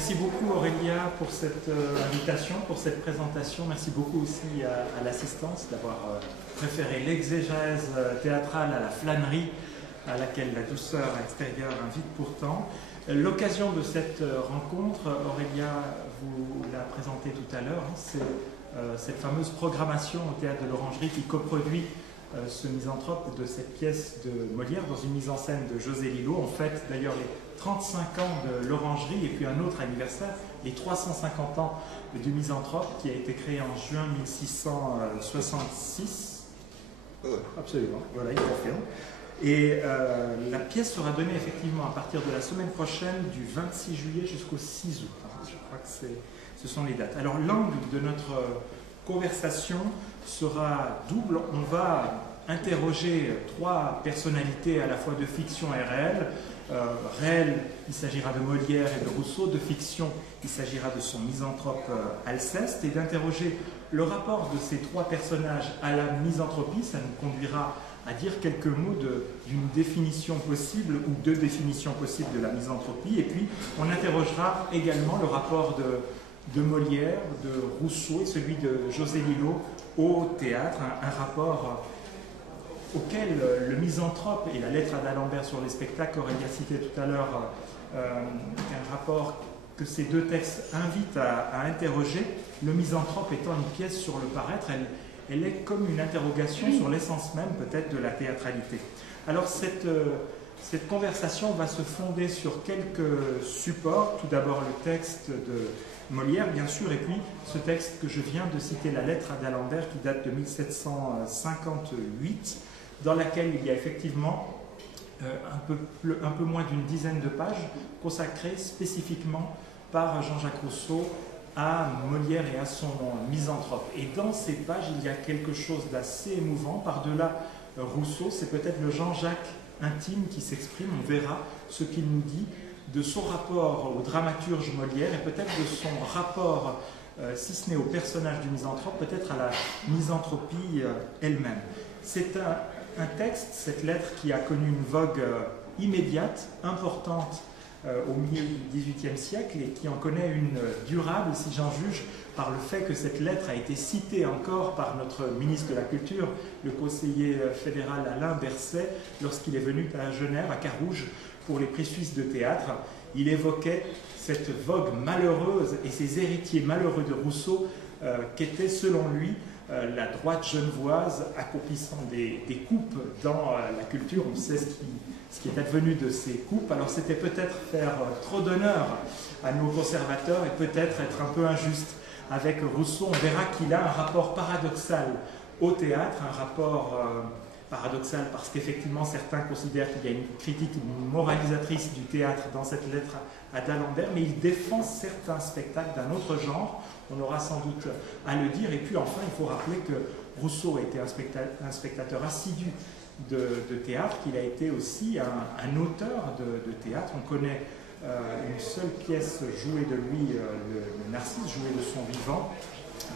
Merci beaucoup Aurélia pour cette invitation, pour cette présentation. Merci beaucoup aussi à l'assistance d'avoir préféré l'exégèse théâtrale à la flânerie à laquelle la douceur extérieure invite pourtant. L'occasion de cette rencontre, Aurélia vous l'a présenté tout à l'heure, c'est cette fameuse programmation au Théâtre de l'Orangerie qui coproduit ce misanthrope de cette pièce de Molière dans une mise en scène de José Lillo. On fête d'ailleurs les 35 ans de l'Orangerie et puis un autre anniversaire, les 350 ans du misanthrope qui a été créé en juin 1666. Absolument, voilà, il confirme. Et la pièce sera donnée effectivement à partir de la semaine prochaine, du 26 juillet jusqu'au 6 août. Je crois que ce sont les dates. Alors l'angle de notre conversation sera double. On va interroger trois personnalités à la fois de fiction et réelle. Réel, il s'agira de Molière et de Rousseau. De fiction, il s'agira de son misanthrope Alceste. Et d'interroger le rapport de ces trois personnages à la misanthropie. Ça nous conduira à dire quelques mots d'une définition possible ou deux définitions possibles de la misanthropie. Et puis, on interrogera également le rapport de Molière, de Rousseau et celui de José Lillo au théâtre, un rapport auquel le misanthrope et la lettre à d'Alembert sur les spectacles qu'Aurélia citait tout à l'heure, un rapport que ces deux textes invitent à interroger. Le misanthrope étant une pièce sur le paraître, elle est comme une interrogation sur l'essence même peut-être de la théâtralité. Alors cette conversation va se fonder sur quelques supports. Tout d'abord le texte de Molière, bien sûr, et puis ce texte que je viens de citer, la lettre à d'Alembert, qui date de 1758, dans laquelle il y a effectivement un peu moins d'une dizaine de pages consacrées spécifiquement par Jean-Jacques Rousseau à Molière et à son misanthrope. Et dans ces pages, il y a quelque chose d'assez émouvant. Par-delà Rousseau, c'est peut-être le Jean-Jacques intime qui s'exprime. On verra ce qu'il nous dit de son rapport au dramaturge Molière et peut-être de son rapport, si ce n'est au personnage du misanthrope, peut-être à la misanthropie elle-même. C'est un texte, cette lettre, qui a connu une vogue immédiate, importante, au milieu du XVIIIe siècle et qui en connaît une durable, si j'en juge, par le fait que cette lettre a été citée encore par notre ministre de la Culture, le conseiller fédéral Alain Berset, lorsqu'il est venu à Genève, à Carouge, pour les prix suisses de théâtre. Il évoquait cette vogue malheureuse et ces héritiers malheureux de Rousseau qu'était, selon lui, la droite genevoise accomplissant des coupes dans la culture. On sait ce qui est advenu de ces coupes. Alors c'était peut-être faire trop d'honneur à nos conservateurs et peut-être être un peu injuste avec Rousseau. On verra qu'il a un rapport paradoxal au théâtre, un rapport paradoxal parce qu'effectivement certains considèrent qu'il y a une critique moralisatrice du théâtre dans cette lettre à d'Alembert, mais il défend certains spectacles d'un autre genre. On aura sans doute à le dire. Et puis enfin, il faut rappeler que Rousseau a été un spectateur assidu de théâtre, qu'il a été aussi un auteur de théâtre. On connaît une seule pièce jouée de lui, le Narcisse, jouée de son vivant,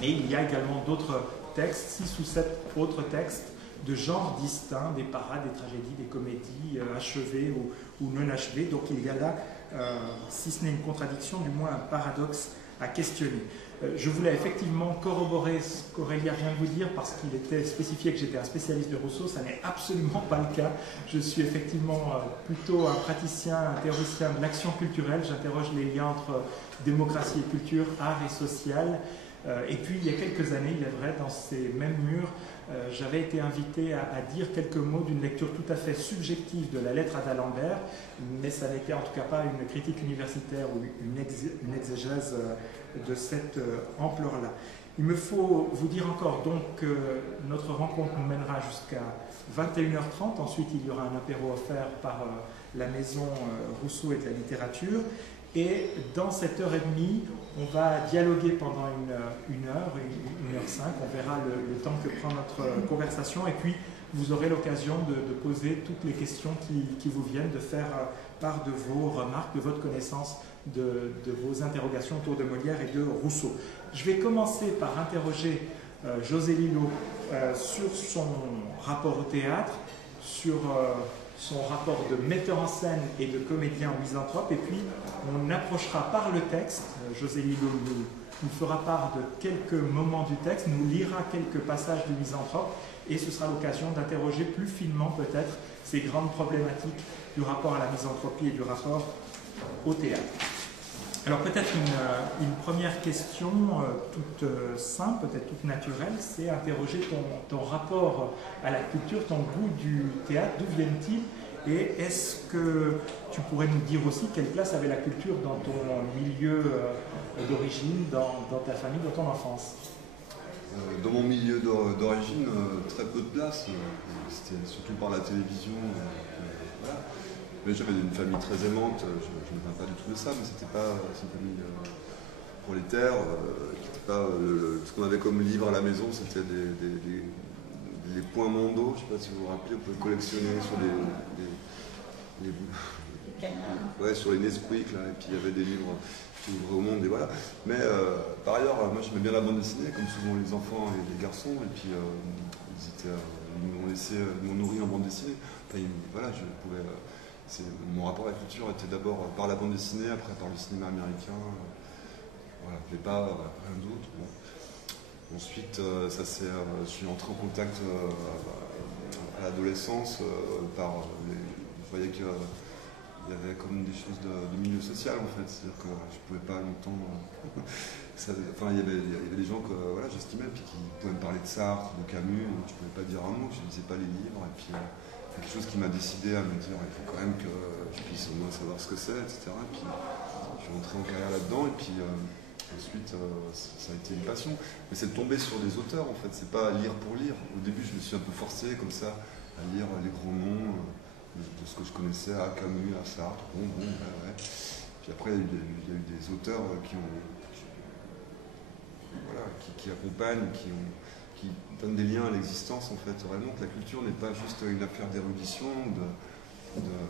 mais il y a également d'autres textes, 6 ou 7 autres textes de genres distincts, des parades, des tragédies, des comédies achevées ou non achevées. Donc il y a là, si ce n'est une contradiction, du moins un paradoxe à questionner. Je voulais effectivement corroborer ce qu'Aurélia vient de vous dire parce qu'il était spécifié que j'étais un spécialiste de Rousseau. Ça n'est absolument pas le cas. Je suis effectivement plutôt un praticien, un théoricien de l'action culturelle. J'interroge les liens entre démocratie et culture, art et social. Et puis il y a quelques années, il est vrai, dans ces mêmes murs, j'avais été invité à dire quelques mots d'une lecture tout à fait subjective de la lettre à d'Alembert, mais ça n'était en tout cas pas une critique universitaire ou une exégèse de cette ampleur-là. Il me faut vous dire encore donc que notre rencontre nous mènera jusqu'à 21h30. Ensuite, il y aura un apéro offert par la maison Rousseau et de la littérature. Et dans cette heure et demie, on va dialoguer pendant une heure 5. On verra le temps que prend notre conversation. Et puis, vous aurez l'occasion de poser toutes les questions qui vous viennent, de faire part de vos remarques, de votre connaissance, de vos interrogations autour de Molière et de Rousseau. Je vais commencer par interroger José Lillo sur son rapport au théâtre, sur son rapport de metteur en scène et de comédien misanthrope, et puis on approchera par le texte, José Lillo nous fera part de quelques moments du texte, nous lira quelques passages du misanthrope, et ce sera l'occasion d'interroger plus finement peut-être ces grandes problématiques du rapport à la misanthropie et du rapport au théâtre. Alors peut-être une première question toute simple, peut-être toute naturelle, c'est interroger ton rapport à la culture, ton goût du théâtre, d'où viennent-ils, et est-ce que tu pourrais nous dire aussi quelle place avait la culture dans ton milieu d'origine, dans ta famille, dans ton enfance? Dans mon milieu d'origine, très peu de place, c'était surtout par la télévision. Voilà. Mais j'avais une famille très aimante, je ne me plains pas du tout de ça, mais c'était pas une famille prolétaire, pas, ce qu'on avait comme livre à la maison, c'était les points Mondo, je ne sais pas si vous vous rappelez, on pouvait collectionner sur sur les Nesquik, là, et puis il y avait des livres qui ouvraient au monde, et voilà. Mais par ailleurs, moi j'aimais bien la bande dessinée, comme souvent les enfants et les garçons, et puis ils m'ont nourri en bande dessinée. Enfin, voilà, je pouvais... mon rapport à la culture était d'abord par la bande dessinée, après par le cinéma américain. Voilà, je n'ai pas rien d'autre. Bon. Ensuite, je suis entré en contact à l'adolescence je voyais qu'il y avait comme des choses de milieu social en fait. C'est-à-dire que je ne pouvais pas longtemps. Il y avait des gens que voilà, j'estimais, puis qui pouvaient me parler de Sartre, de Camus, donc je ne pouvais pas dire un mot, je ne lisais pas les livres. Et puis, quelque chose qui m'a décidé à me dire il faut quand même que je puisse au moins savoir ce que c'est, etc. Et puis je suis rentré en carrière là-dedans et puis ensuite ça a été une passion. Mais c'est de tomber sur des auteurs en fait, c'est pas lire pour lire. Au début je me suis un peu forcé comme ça à lire les grands noms de ce que je connaissais, à Camus, à Sartre, ouais. Puis après il y a eu des auteurs qui accompagnent, qui donne des liens à l'existence en fait. Réellement que la culture n'est pas juste une affaire d'érudition,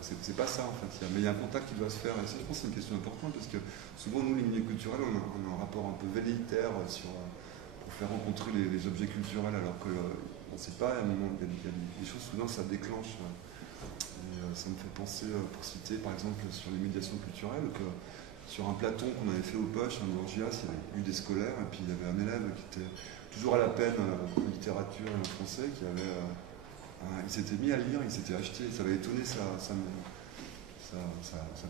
c'est pas ça en fait. Mais il y a un contact qui doit se faire et ça je pense que c'est une question importante parce que souvent nous les milieux culturels on a un rapport un peu velléitaire pour faire rencontrer les objets culturels alors que on ne sait pas, à un moment il y a des choses soudain ça déclenche. Et, ça me fait penser, pour citer par exemple sur les médiations culturelles, que sur un platon qu'on avait fait au Poche, un Borgias, il y avait eu des scolaires et puis il y avait un élève qui était toujours à la peine en littérature et en français, il s'était mis à lire, il s'était acheté, ça avait étonné sa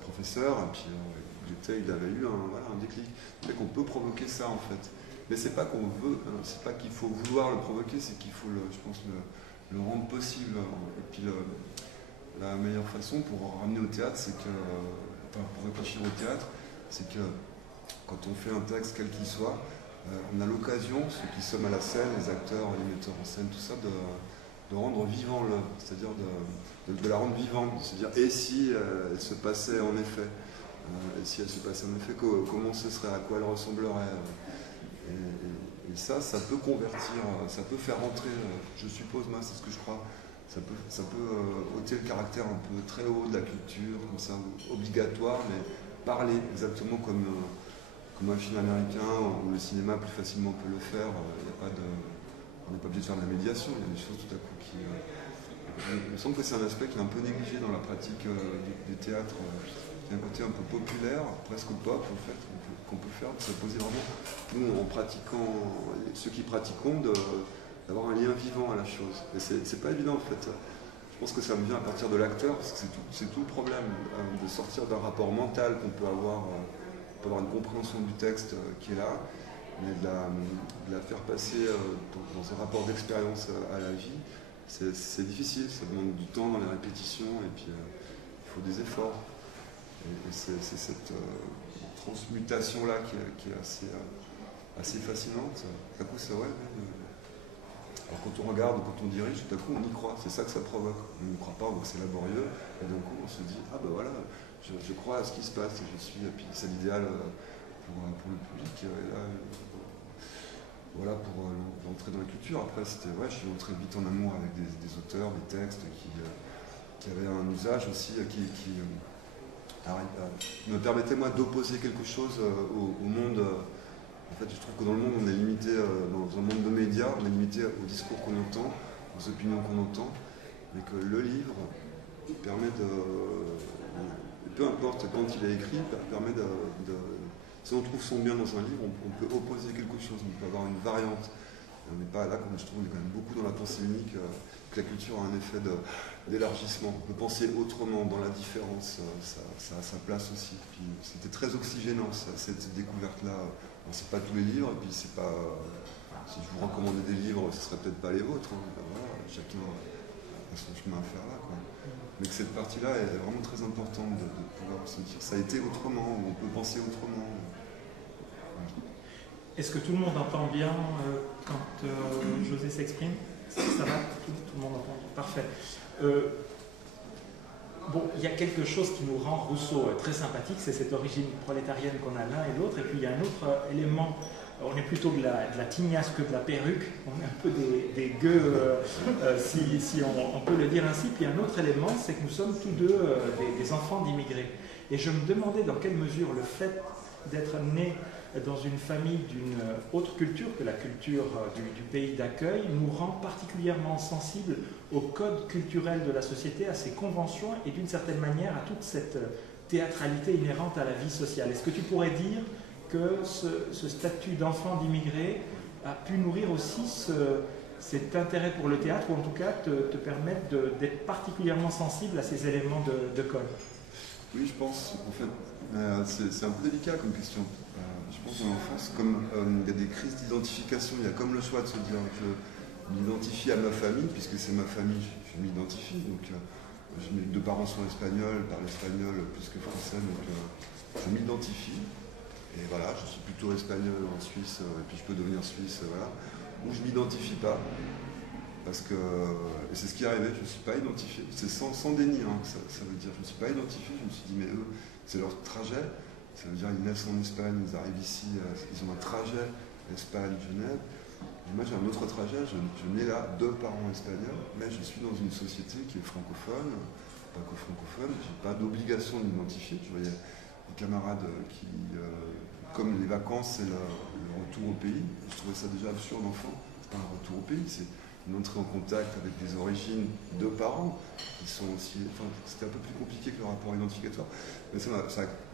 professeure, et puis il avait eu un déclic. C'est qu'on peut provoquer ça en fait. Mais c'est pas qu'on veut, c'est pas qu'il faut vouloir le provoquer, c'est qu'il faut, je pense, le rendre possible. Et puis la meilleure façon pour ramener au théâtre, c'est que, pour réfléchir au théâtre, c'est que quand on fait un texte quel qu'il soit, on a l'occasion, ceux qui sommes à la scène, les acteurs, les metteurs en scène, tout ça, de rendre vivant l'œuvre, c'est-à-dire de la rendre vivante, de se dire et si elle se passait en effet, comment ce serait, à quoi elle ressemblerait, et ça peut convertir, ça peut faire rentrer, je suppose, moi c'est ce que je crois, ça peut ôter le caractère un peu très haut de la culture, comme ça, obligatoire, mais parler exactement comme un film américain où le cinéma plus facilement peut le faire. On n'est pas obligé de faire de la médiation, il y a des choses tout à coup qui... il me semble que c'est un aspect qui est un peu négligé dans la pratique du théâtre, qui a un côté un peu populaire, presque pop en fait, qu'on peut faire, ça poser vraiment, nous en pratiquant, ceux qui pratiquons, d'avoir un lien vivant à la chose. Et c'est pas évident en fait. Je pense que ça me vient à partir de l'acteur, parce que c'est tout le problème, de sortir d'un rapport mental qu'on peut avoir une compréhension du texte qui est là, mais de la faire passer dans un rapport d'expérience à la vie, c'est difficile, ça demande du temps dans les répétitions, et puis il faut des efforts. Et c'est cette transmutation-là qui est assez fascinante. Tout à coup, c'est vrai. Alors quand on regarde, quand on dirige, tout à coup on y croit, c'est ça que ça provoque. On n'y croit pas, donc c'est laborieux, et d'un coup on se dit, ah ben voilà, je crois à ce qui se passe, et puis c'est l'idéal pour le public, et là, voilà pour l'entrée dans la culture. Après je suis entré vite en amour avec des auteurs, des textes qui avaient un usage aussi, qui me permettait moi d'opposer quelque chose au monde. En fait, je trouve que dans le monde, on est limité, dans un monde de médias, on est limité au discours qu'on entend, aux opinions qu'on entend, mais que le livre, permet de... peu importe quand il a écrit, permet si on trouve son bien dans un livre, on peut opposer quelque chose, on peut avoir une variante. On n'est pas là, comme je trouve, on est quand même beaucoup dans la pensée unique, que la culture a un effet d'élargissement. On peut penser autrement, dans la différence, ça a sa place aussi. Puis c'était très oxygénant, cette découverte-là. C'est pas tous les livres, et puis c'est pas... si je vous recommandais des livres, ce ne serait peut-être pas les vôtres. Hein. Ben voilà, chacun a son chemin à faire là, quoi. Mais que cette partie-là est vraiment très importante de pouvoir sentir. Ça a été autrement, on peut penser autrement. Est-ce que tout le monde entend bien quand José s'exprime? Ça va? Tout le monde entend? Parfait. Bon, il y a quelque chose qui nous rend Rousseau très sympathique, c'est cette origine prolétarienne qu'on a l'un et l'autre. Et puis il y a un autre élément, on est plutôt de la tignasse que de la perruque, on est un peu des gueux, si on peut le dire ainsi. Puis un autre élément, c'est que nous sommes tous deux des enfants d'immigrés. Et je me demandais dans quelle mesure le fait d'être né dans une famille d'une autre culture que la culture du pays d'accueil nous rend particulièrement sensibles au code culturel de la société, à ses conventions et d'une certaine manière à toute cette théâtralité inhérente à la vie sociale. Est-ce que tu pourrais dire que ce statut d'enfant d'immigré a pu nourrir aussi cet intérêt pour le théâtre, ou en tout cas te permettre d'être particulièrement sensible à ces éléments de code? Oui, je pense, en fait, c'est un peu délicat comme question. Je pense dans l'enfance, comme il y a des crises d'identification, il y a comme le choix de se dire je m'identifie à ma famille, puisque c'est ma famille, je m'identifie. Donc, mes deux parents sont espagnols, parlent espagnol plus que français, donc je m'identifie. Et voilà, je suis plutôt espagnol en Suisse, et puis je peux devenir suisse, voilà. Ou je ne m'identifie pas, parce que, et c'est ce qui est arrivé, je ne me suis pas identifié. C'est sans déni, hein, ça veut dire, je ne me suis pas identifié, je me suis dit, mais eux, c'est leur trajet. Ça veut dire qu'ils naissent en Espagne, ils arrivent ici, ils ont un trajet Espagne-Genève. Moi j'ai un autre trajet, je nais là, deux parents espagnols, mais je suis dans une société qui est francophone, pas que francophone, je n'ai pas d'obligation de m'identifier. Je voyais des camarades qui, comme les vacances, c'est le retour au pays. Je trouvais ça déjà absurde enfant, c'est pas un retour au pays, c'est une entrée en contact avec des origines de parents qui sont aussi... Enfin, c'était un peu plus compliqué que le rapport identificatoire. Mais ça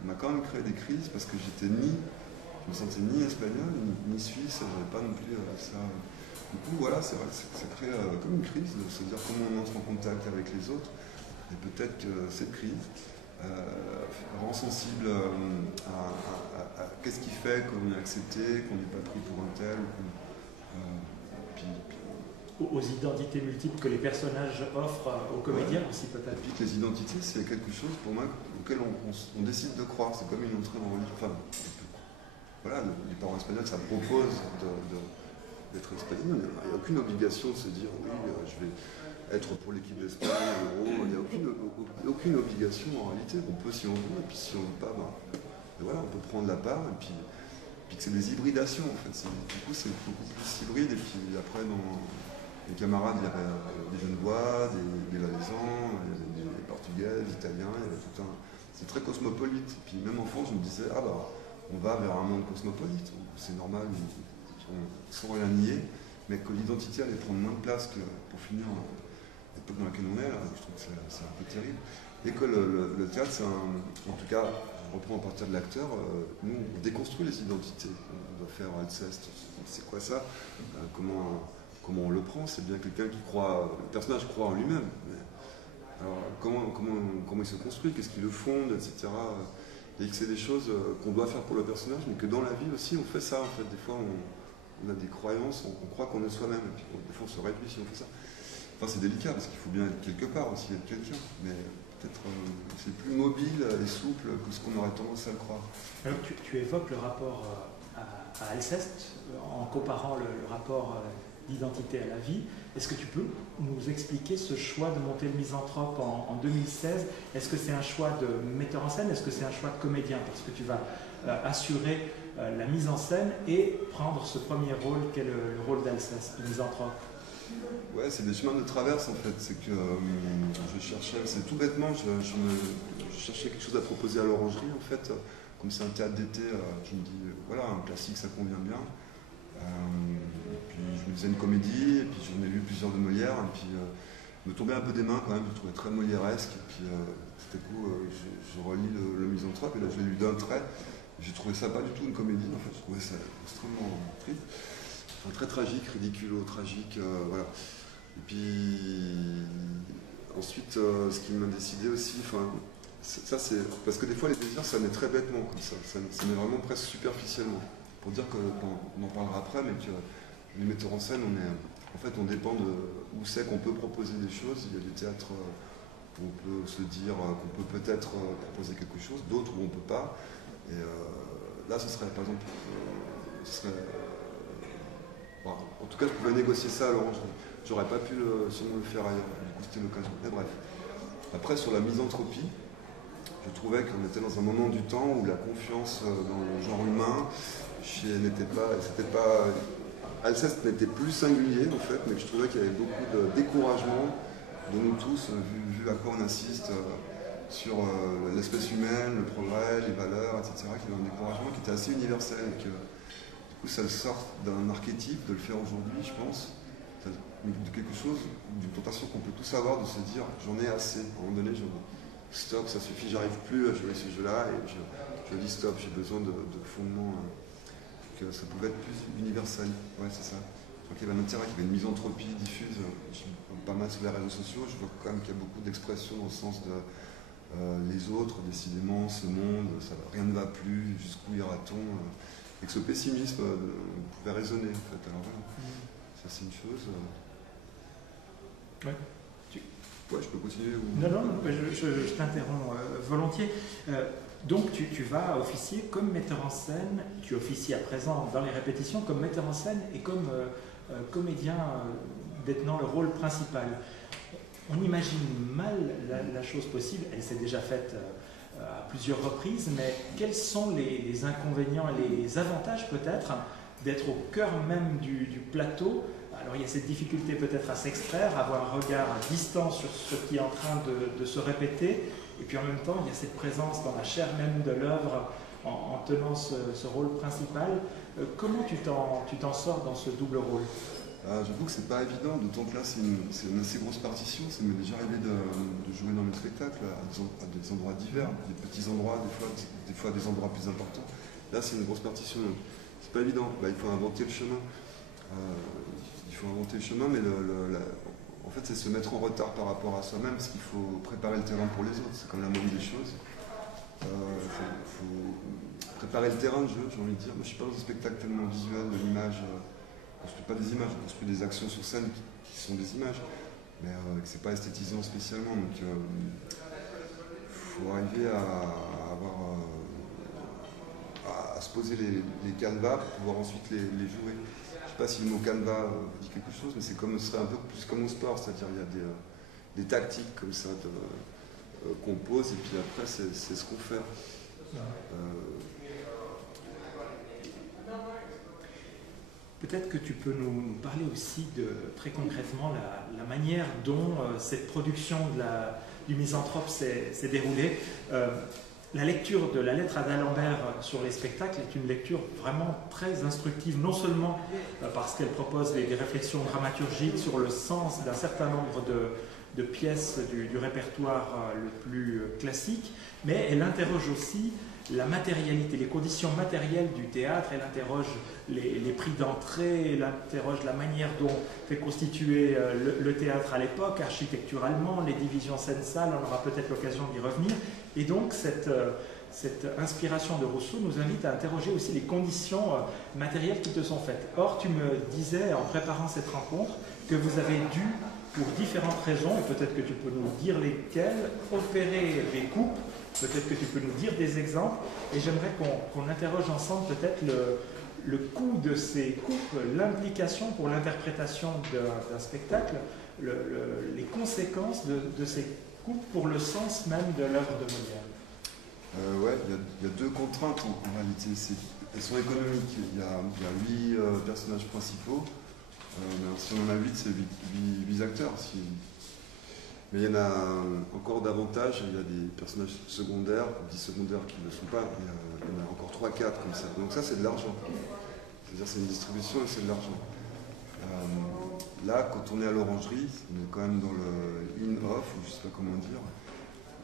m'a quand même créé des crises parce que je me sentais ni espagnol, ni suisse, j'avais pas non plus ça. Du coup, voilà, c'est vrai que ça crée comme une crise de se dire comment on entre en contact avec les autres. Et peut-être que cette crise rend sensible à qu'est-ce qui fait qu'on est accepté, qu'on n'est pas pris pour un tel. Aux identités multiples que les personnages offrent aux comédiens aussi peut-être. Et puis les identités, c'est quelque chose pour moi auquel on décide de croire. C'est comme une entrée en religion. Enfin, voilà, les parents espagnols, ça propose d'être espagnol. Il n'y a aucune obligation de se dire oui, je vais être pour l'équipe d'Espagne, l'Euro. Il n'y a aucune obligation en réalité. On peut si on veut, et puis si on ne veut pas, et voilà, on peut prendre la part. Et puis que c'est des hybridations en fait. Du coup, c'est beaucoup plus hybride. Et puis après, dans les camarades, il y avait des Genevois, des Valaisans, des Portugais, des Italiens, il y avait tout un... C'est très cosmopolite. Et puis même en France, je me disais, on va vers un monde cosmopolite. C'est normal, sans rien nier, mais que l'identité allait prendre moins de place que, pour finir, l'époque dans laquelle on est, là, je trouve que c'est un peu terrible. Et que le théâtre, en tout cas, je reprends à partir de l'acteur, nous, on déconstruit les identités. On doit faire Alceste, c'est quoi ça? Comment on le prend? C'est bien quelqu'un qui croit, le personnage croit en lui-même. Alors comment il se construit? Qu'est-ce qui le fonde, etc. Et que c'est des choses qu'on doit faire pour le personnage, mais que dans la vie aussi on fait ça en fait. Des fois on a des croyances, on croit qu'on est soi-même, et puis des fois on se réduit si on fait ça. Enfin c'est délicat parce qu'il faut bien être quelque part aussi, être quelqu'un. Mais peut-être c'est plus mobile et souple que ce qu'on aurait tendance à le croire. Alors tu évoques le rapport à Alceste en comparant le rapport d'identité à la vie. Est-ce que tu peux nous expliquer ce choix de monter le Misanthrope en 2016? Est-ce que c'est un choix de metteur en scène? Est-ce que c'est un choix de comédien? Parce que tu vas assurer la mise en scène et prendre ce premier rôle qu'est le rôle d'Alceste, du Misanthrope. Ouais, c'est des chemins de traverse en fait. C'est que je cherchais, c'est tout bêtement, je cherchais quelque chose à proposer à l'Orangerie en fait. Comme c'est un théâtre d'été, je me dis, voilà, un classique ça convient bien. Puis je me disais une comédie, et puis j'en ai lu plusieurs de Molière, et puis me tombait un peu des mains quand même, je le trouvais très Molièresque. Et puis tout à coup, je relis le Misanthrope, et là je l'ai lu d'un trait. J'ai trouvé ça pas du tout une comédie, en fait, je trouvais ça extrêmement triste. Enfin, très tragique, ridiculo-tragique, voilà. Et puis ensuite, ce qui m'a décidé aussi, enfin, ça c'est parce que des fois les désirs ça naît très bêtement comme ça naît vraiment presque superficiellement. Pour dire qu'on en parlera après, mais que les metteurs en scène, on dépend de où c'est qu'on peut proposer des choses. Il y a des théâtres où on peut se dire qu'on peut peut-être proposer quelque chose, d'autres où on ne peut pas. Et là, ce serait par exemple, bon, en tout cas, je pouvais négocier ça à l'orange. J'aurais pas pu sûrement le faire ailleurs. Du coup, c'était l'occasion. Mais bref. Après, sur la misanthropie, je trouvais qu'on était dans un moment du temps où la confiance dans le genre humain Alceste n'était plus singulier en fait, mais je trouvais qu'il y avait beaucoup de découragement de nous tous, vu à quoi on insiste sur l'espèce humaine, le progrès, les valeurs, etc. Qu'il y avait un découragement qui était assez universel et que du coup ça sort d'un archétype de le faire aujourd'hui, je pense, de quelque chose, d'une tentation qu'on peut tous avoir de se dire j'en ai assez, à un moment donné, stop, ça suffit, j'arrive plus à jouer ce jeu-là et je dis stop, j'ai besoin de fondements. Que ça pouvait être plus universel. Ouais, c'est ça. Je crois qu'il y avait un intérêt, qu'il y avait une misanthropie diffuse. Pas mal sur les réseaux sociaux, je vois quand même qu'il y a beaucoup d'expressions dans le sens de les autres, décidément, ce monde, rien ne va plus, jusqu'où ira-t-on et que ce pessimisme pouvait résonner en fait. Alors voilà, ça c'est une chose. Ouais. Ouais, je peux continuer ou... Non, je t'interromps volontiers. Donc tu vas officier comme metteur en scène, tu officies à présent dans les répétitions comme metteur en scène et comme comédien détenant le rôle principal. On imagine mal la chose possible, elle s'est déjà faite à plusieurs reprises, mais quels sont les inconvénients et les avantages peut-être d'être au cœur même du plateau? Alors il y a cette difficulté peut-être à s'extraire, à avoir un regard distant sur ce qui est en train de se répéter, et puis en même temps il y a cette présence dans la chair même de l'œuvre en tenant ce rôle principal. Comment tu t'en sors dans ce double rôle? J'avoue que c'est pas évident, d'autant que là c'est une assez grosse partition. Ça m'est déjà arrivé de jouer dans mes spectacles à des endroits divers, des petits endroits, des fois des endroits plus importants. Là c'est une grosse partition, donc c'est pas évident. Il faut inventer le chemin. Mais en fait c'est se mettre en retard par rapport à soi-même, parce qu'il faut préparer le terrain pour les autres. C'est comme la moindre des choses. Il faut préparer le terrain de jeu, j'ai envie de dire. Moi je suis pas dans un spectacle tellement visuel, de l'image. On ne construit pas des images, on construit des actions sur scène qui sont des images, mais que c'est pas esthétisant spécialement. Donc il faut arriver à se poser les canevas pour pouvoir ensuite les jouer. Je ne sais pas si le mot canevas dit quelque chose, mais ce serait un peu plus comme au sport, c'est-à-dire il y a des tactiques comme ça qu'on pose et puis après c'est ce qu'on fait. Peut-être que tu peux nous parler aussi très concrètement la manière dont cette production du Misanthrope s'est déroulée. La lecture de la lettre à d'Alembert sur les spectacles est une lecture vraiment très instructive, non seulement parce qu'elle propose des réflexions dramaturgiques sur le sens d'un certain nombre de pièces du répertoire le plus classique, mais elle interroge aussi la matérialité, les conditions matérielles du théâtre. Elle interroge les prix d'entrée, elle interroge la manière dont fait constituer le théâtre à l'époque, architecturalement, les divisions scène-salle, on aura peut-être l'occasion d'y revenir. Et donc cette inspiration de Rousseau nous invite à interroger aussi les conditions matérielles qui te sont faites. Or, tu me disais en préparant cette rencontre que vous avez dû, pour différentes raisons, et peut-être que tu peux nous dire lesquelles, opérer des coupes. Peut-être que tu peux nous dire des exemples, et j'aimerais qu'on interroge ensemble peut-être le coût de ces coupes, l'implication pour l'interprétation d'un spectacle, les conséquences de ces coupes pour le sens même de l'œuvre de Molière. Ouais, il y a deux contraintes en réalité. Elles sont économiques. Il y a 8 personnages principaux. Si on en a 8, c'est 8 acteurs. Mais il y en a encore davantage, il y a des personnages secondaires, 10 secondaires qui ne le sont pas, il y en a encore 3-4 comme ça. Donc ça c'est de l'argent. C'est-à-dire c'est une distribution et c'est de l'argent. Là, quand on est à l'orangerie, on est quand même dans le in-off, ou je ne sais pas comment dire,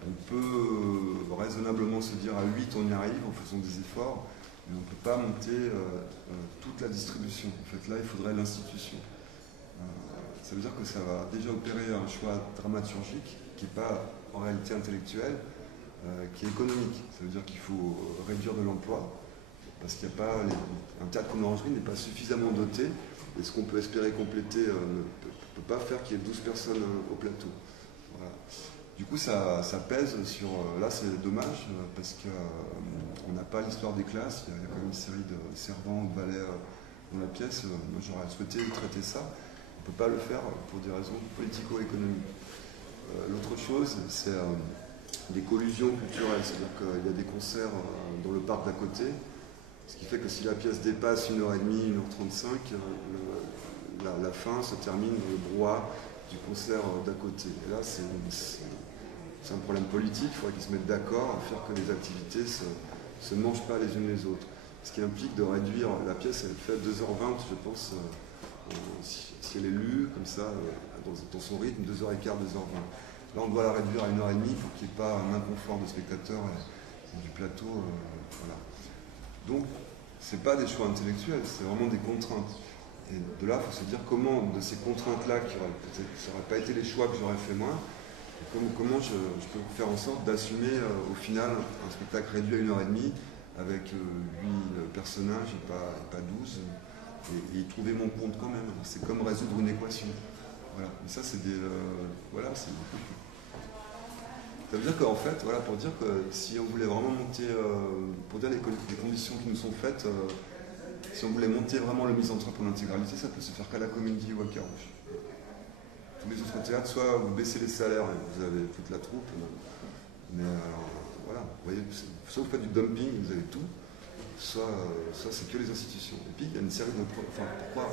on peut raisonnablement se dire à 8 on y arrive en faisant des efforts, mais on ne peut pas monter toute la distribution. En fait, là, il faudrait l'institution. Ça veut dire que ça va déjà opérer un choix dramaturgique qui n'est pas en réalité intellectuel, qui est économique. Ça veut dire qu'il faut réduire de l'emploi, parce qu'il n'y a pas un théâtre comme l'orangerie n'est pas suffisamment doté, et ce qu'on peut espérer compléter ne peut pas faire qu'il y ait 12 personnes au plateau. Voilà. Du coup, ça pèse sur... Là, c'est dommage, parce qu'on n'a pas l'histoire des classes, il y a quand même une série de servants ou de valets dans la pièce. Moi, j'aurais souhaité traiter ça. On ne peut pas le faire pour des raisons politico-économiques. L'autre chose, c'est des collusions culturelles, c'est-à-dire qu'il y a des concerts dans le parc d'à côté, ce qui fait que si la pièce dépasse 1h30, 1h35, la fin se termine dans le brouhaha du concert d'à côté. Et là, c'est un problème politique, il faudrait qu'ils se mettent d'accord à faire que les activités ne se mangent pas les unes les autres. Ce qui implique de réduire, la pièce, elle fait 2h20, je pense, si elle est lue comme ça, dans son rythme, 2h15, 2h20. Là, on doit la réduire à 1h30 pour qu'il n'y ait pas un inconfort de spectateurs et du plateau. Voilà. Donc, ce n'est pas des choix intellectuels, c'est vraiment des contraintes. Et de là, il faut se dire comment, de ces contraintes-là, qui n'auraient pas été les choix que j'aurais fait moi, comment je peux faire en sorte d'assumer au final un spectacle réduit à 1h30 avec 8 personnages et pas 12, et y trouver mon compte quand même. C'est comme résoudre une équation. Voilà. Mais ça, c'est des... voilà, c'est... Ça veut dire qu'en fait, voilà, pour dire que si on voulait vraiment monter, pour dire les conditions qui nous sont faites, si on voulait monter vraiment le misanthrope en intégralité, ça peut se faire qu'à la Comédie ou à Carouge. Tous les autres théâtres, soit vous baissez les salaires et vous avez toute la troupe, mais alors, voilà, vous voyez, soit vous faites du dumping, vous avez tout, soit c'est que les institutions. Et puis il y a une série de... Enfin, pourquoi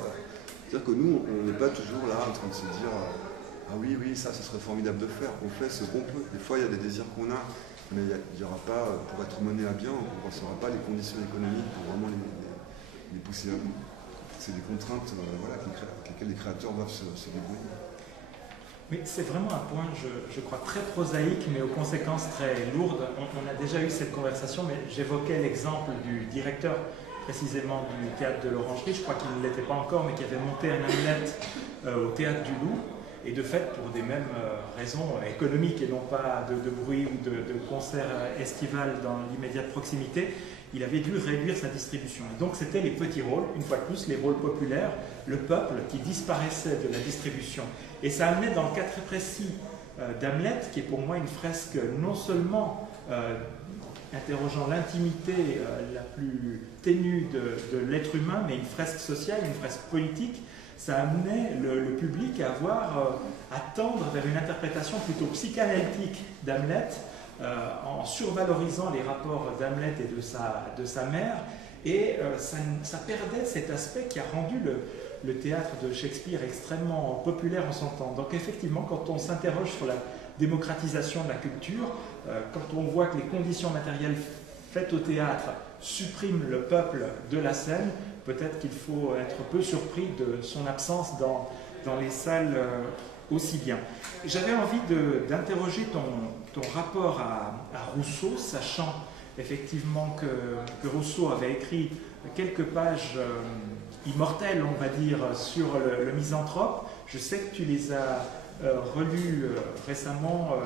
c'est-à-dire que nous, on n'est pas toujours là en train de se dire ah oui, ça, ce serait formidable de faire. On fait ce qu'on peut. Des fois, il y a des désirs qu'on a, mais il n'y aura pas, pour être mené à bien, on ne recevra pas les conditions économiques pour vraiment les pousser à bout. C'est des contraintes voilà, avec lesquelles les créateurs doivent se débrouiller. Oui, c'est vraiment un point, je crois, très prosaïque, mais aux conséquences très lourdes. On a déjà eu cette conversation, mais j'évoquais l'exemple du directeur précisément du théâtre de l'Orangerie, je crois qu'il ne l'était pas encore, mais qui avait monté un Hamlet au théâtre du Loup. Et de fait, pour des mêmes raisons économiques et non pas de bruit ou de concert estival dans l'immédiate proximité, il avait dû réduire sa distribution. Et donc c'était les petits rôles, une fois de plus, les rôles populaires, le peuple qui disparaissait de la distribution. Et ça amenait dans le cas très précis d'Hamlet, qui est pour moi une fresque non seulement interrogeant l'intimité la plus ténue de l'être humain, mais une fresque sociale, une fresque politique. Ça amenait le public à tendre vers une interprétation plutôt psychanalytique d'Hamlet, en survalorisant les rapports d'Hamlet et de sa mère, et ça perdait cet aspect qui a rendu le théâtre de Shakespeare extrêmement populaire en son temps. Donc effectivement, quand on s'interroge sur la démocratisation de la culture, quand on voit que les conditions matérielles faites au théâtre suppriment le peuple de la scène, peut-être qu'il faut être peu surpris de son absence dans les salles aussi bien. J'avais envie d'interroger ton rapport à Rousseau, sachant effectivement que Rousseau avait écrit quelques pages immortelles, on va dire, sur le misanthrope. Je sais que tu les as relues récemment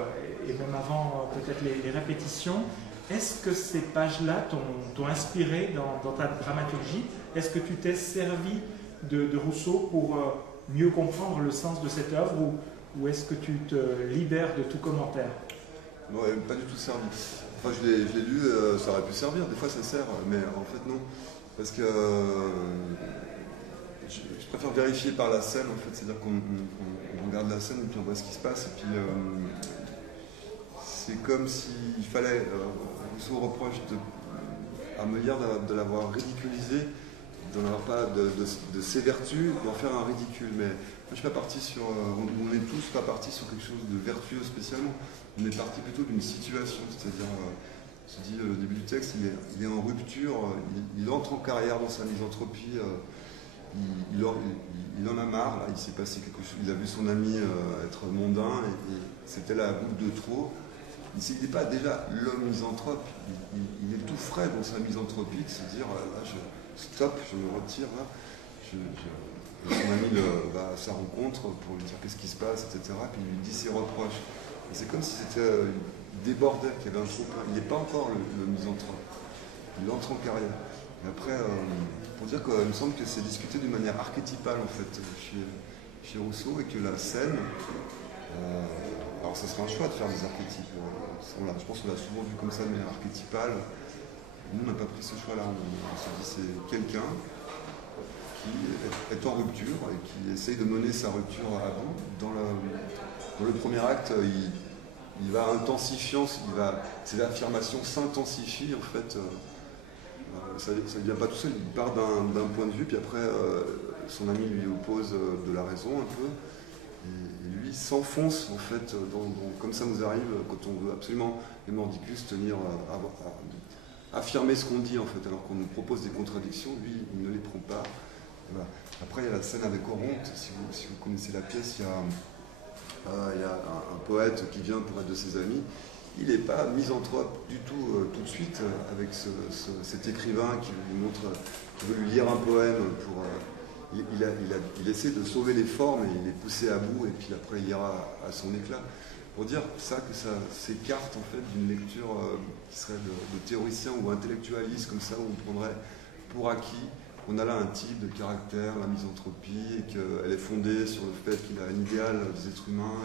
et même avant peut-être les répétitions. Est-ce que ces pages-là t'ont inspiré dans ta dramaturgie? Est-ce que tu t'es servi de Rousseau pour mieux comprendre le sens de cette œuvre, ou est-ce que tu te libères de tout commentaire? Non, pas du tout servi. Enfin, je l'ai lu, ça aurait pu servir, des fois ça sert, mais en fait non. Parce que je préfère vérifier par la scène, en fait, c'est-à-dire qu'on regarde la scène et puis on voit ce qui se passe, et puis c'est comme s'il fallait... Rousseau reproche à Molière de l'avoir ridiculisé, d'en avoir pas de ses vertus, d'en faire un ridicule. Mais moi, je suis pas parti sur... on n'est tous pas partis sur quelque chose de vertueux spécialement. On est parti plutôt d'une situation, c'est-à-dire, je dis au début du texte, il est en rupture, il entre en carrière dans sa misanthropie, il en a marre, là, il s'est passé quelque chose, il a vu son ami être mondain, et c'était la goutte de trop. Il n'est pas déjà l'homme misanthrope, il est tout frais dans sa misanthropie, de se dire, là, stop, je me retire, là. Son ami va à sa rencontre pour lui dire qu'est-ce qui se passe, etc. Puis il lui dit ses reproches. Et c'est comme si c'était débordait, qu'il y avait un trop plein. Il n'est pas encore le misanthrope. Il entre en carrière. Et après, pour dire qu'il me semble que c'est discuté d'une manière archétypale en fait chez Rousseau, et que la scène, alors ça serait un choix de faire des archétypes. Je pense qu'on l'a souvent vu comme ça de manière archétypale. Nous, on n'a pas pris ce choix-là. On se dit c'est quelqu'un qui est en rupture et qui essaye de mener sa rupture à bout. Dans le premier acte, il va intensifiant, ses affirmations s'intensifient en fait. Ça ne vient pas tout seul, il part d'un point de vue, puis après son ami lui oppose de la raison un peu, et lui s'enfonce en fait, comme ça nous arrive quand on veut absolument, les mordicus, tenir affirmer ce qu'on dit en fait, alors qu'on nous propose des contradictions, lui il ne les prend pas. Voilà. Après il y a la scène avec Oronte, si vous connaissez la pièce, il y a un poète qui vient pour être de ses amis. Il n'est pas misanthrope du tout, tout de suite, avec cet écrivain qui lui montre, qui veut lui lire un poème pour. Il essaie de sauver les formes et il est poussé à bout, et puis après il ira à son éclat. Pour dire que ça s'écarte en fait d'une lecture qui serait de théoricien ou intellectualiste, comme ça, où on prendrait pour acquis qu'on a là un type de caractère, la misanthropie, et qu'elle est fondée sur le fait qu'il a un idéal des êtres humains.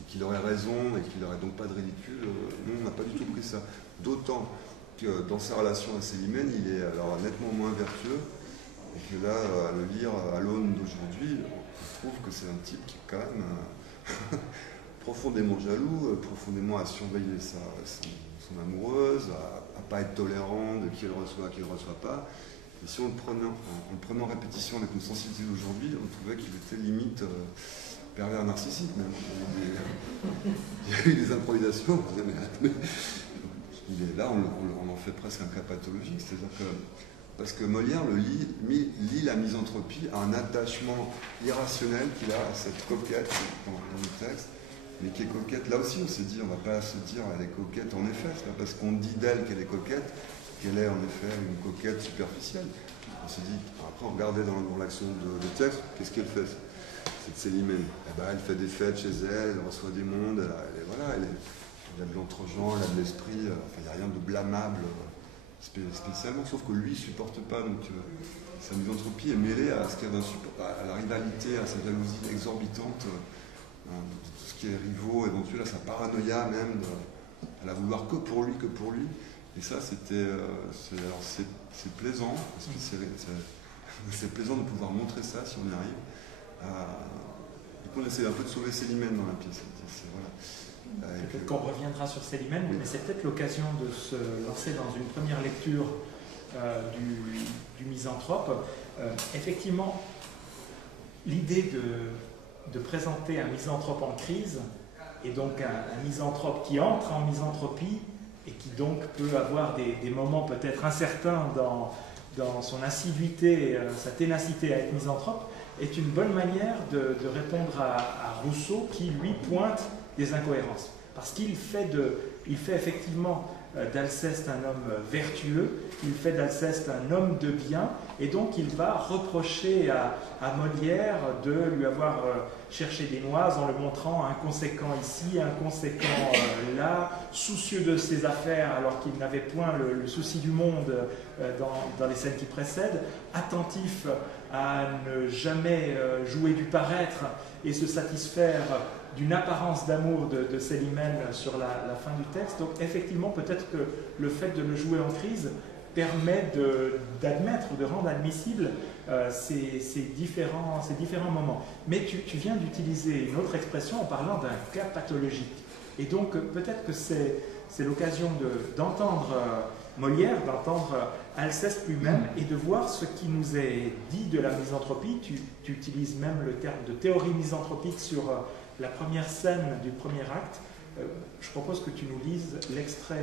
Et qu'il aurait raison et qu'il n'aurait donc pas de ridicule. Nous, on n'a pas du tout pris ça. D'autant que dans sa relation à Célimène, il est alors nettement moins vertueux, et que là, à le lire à l'aune d'aujourd'hui, on trouve que c'est un type qui est quand même profondément jaloux, profondément à surveiller son amoureuse, à ne pas être tolérant de qui elle reçoit, qui ne le reçoit pas. Et si on le prenait en répétition avec une sensibilité d'aujourd'hui, on trouvait qu'il était limite pervers narcissique même. Il y a eu des improvisations, là on en fait presque un cas pathologique, c'est-à-dire que parce que Molière lit la misanthropie à un attachement irrationnel qu'il a à cette coquette dans le texte, mais qui est coquette. Là aussi on s'est dit, on ne va pas se dire elle est coquette en effet, c'est pas parce qu'on dit d'elle qu'elle est coquette qu'elle est en effet une coquette superficielle. On s'est dit, après on regardait dans l'action de texte, qu'est-ce qu'elle fait cette Célimène? Elle fait des fêtes chez elle reçoit des mondes, elle a de l'entre-gens, elle a de l'esprit, il n'y a rien de blâmable spécialement, sauf que lui il ne supporte pas, donc sa misanthropie est mêlée à ce qu'il y a à la rivalité, à sa jalousie exorbitante, tout ce qui est rivaux, éventuel, à sa paranoïa même, à la vouloir que pour lui, et ça c'est plaisant, parce que c'est plaisant de pouvoir montrer ça si on y arrive. On essaie un peu de sauver Célimène dans la pièce. Voilà. Peut-être qu'on reviendra sur Célimène, oui. Mais c'est peut-être l'occasion de se lancer dans une première lecture du misanthrope. Effectivement, l'idée de présenter un misanthrope en crise, et donc un misanthrope qui entre en misanthropie, et qui donc peut avoir des moments peut-être incertains dans son assiduité, sa ténacité à être misanthrope, est une bonne manière de répondre à Rousseau, qui lui pointe des incohérences. Parce qu'il fait effectivement d'Alceste un homme vertueux, il fait d'Alceste un homme de bien, et donc il va reprocher à Molière de lui avoir cherché des noises en le montrant inconséquent ici, inconséquent là, soucieux de ses affaires alors qu'il n'avait point le souci du monde dans les scènes qui précèdent, attentif à ne jamais jouer du paraître et se satisfaire d'une apparence d'amour de Célimène sur la fin du texte. Donc effectivement, peut-être que le fait de le jouer en crise permet d'admettre ou de rendre admissible ces différents moments. Mais tu viens d'utiliser une autre expression en parlant d'un cas pathologique. Et donc peut-être que c'est l'occasion d'entendre Molière, d'entendre Alceste lui-même et de voir ce qui nous est dit de la misanthropie. Tu utilises même le terme de théorie misanthropique sur la première scène du premier acte. Je propose que tu nous lises l'extrait.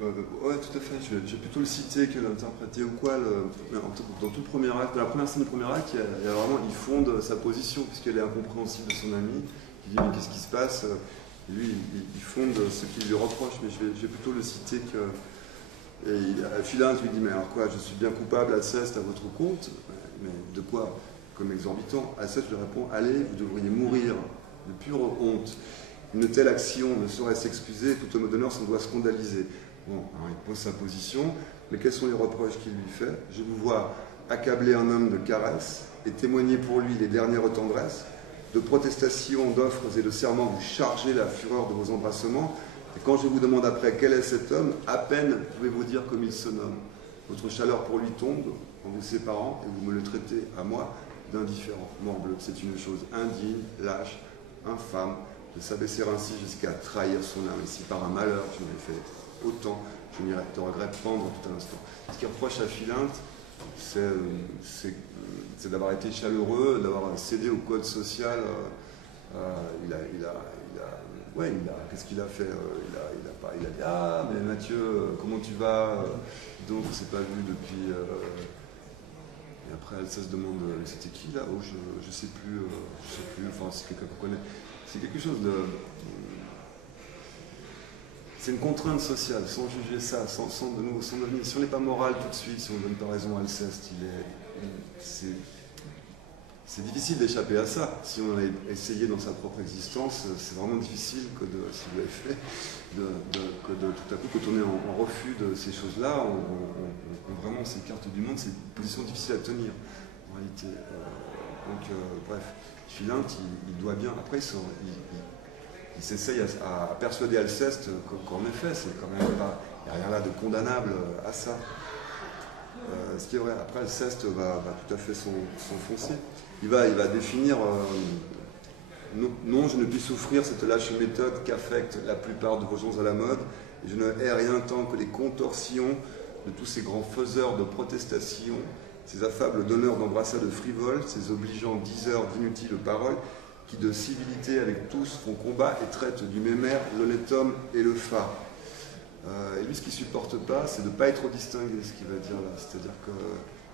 Ouais, tout à fait. Je vais plutôt le citer que l'interpréter ou quoi. Dans tout le premier acte, dans la première scène du premier acte, il fonde sa position, puisqu'elle est incompréhensible de son ami, qui dit mais qu'est-ce qui se passe? Et lui, il fonde ce qu'il lui reproche, mais je vais plutôt le citer que. Et Philinte lui dit mais alors quoi, je suis bien coupable, Alceste, à votre compte? Mais de quoi? Comme exorbitant. Alceste lui répond allez, vous devriez mourir de pure honte. Une telle action ne saurait s'excuser, tout homme d'honneur s'en doit scandaliser. Bon, alors il pose sa position, mais quels sont les reproches qu'il lui fait? Je vous vois accabler un homme de caresses et témoigner pour lui les dernières tendresses, de protestations, d'offres et de serments, vous chargez la fureur de vos embrassements, et quand je vous demande après quel est cet homme, à peine pouvez-vous dire comme il se nomme. Votre chaleur pour lui tombe en vous séparant, et vous me le traitez à moi d'indifférent. Morbleu, c'est une chose indigne, lâche, infâme, de s'abaisser ainsi jusqu'à trahir son âme. Et si par un malheur tu m'avais fait autant, je n'irais te regrette prendre tout un instant. Ce qui reproche à Philinte, c'est d'avoir été chaleureux, d'avoir cédé au code social. Qu'est-ce qu'il a fait? Il a dit ah mais Mathieu, comment tu vas? Donc on s'est pas vu depuis. Et après Alceste demande c'était qui là? Oh je sais plus. Enfin c'est quelqu'un qu'on connaît. C'est quelque chose de. C'est une contrainte sociale, sans juger ça, sans devenir. Si on n'est pas moral tout de suite, si on ne donne pas raison à Alceste, c'est difficile d'échapper à ça. Si on a essayé dans sa propre existence, c'est vraiment difficile que si vous l'avez fait, que tout à coup, quand on est en refus de ces choses-là, on s'écarte du monde, c'est une position difficile à tenir, en réalité. Bref, Philinte, il doit bien. Après, il s'essaye à persuader Alceste qu'en effet, c'est quand même pas. Il n'y a rien là de condamnable à ça. Ce qui est vrai. Après, Alceste va tout à fait s'enfoncer. Il va définir non, je ne puis souffrir cette lâche méthode qu'affectent la plupart de vos gens à la mode. Et je ne hais rien tant que les contorsions de tous ces grands faiseurs de protestations, ces affables donneurs d'embrassades frivoles, ces obligeants diseurs d'inutiles paroles, qui de civilité avec tous font combat et traitent du même air l'honnête homme et le phare. Et lui, ce qu'il ne supporte pas, c'est de ne pas être distingué, ce qu'il va dire là. C'est-à-dire que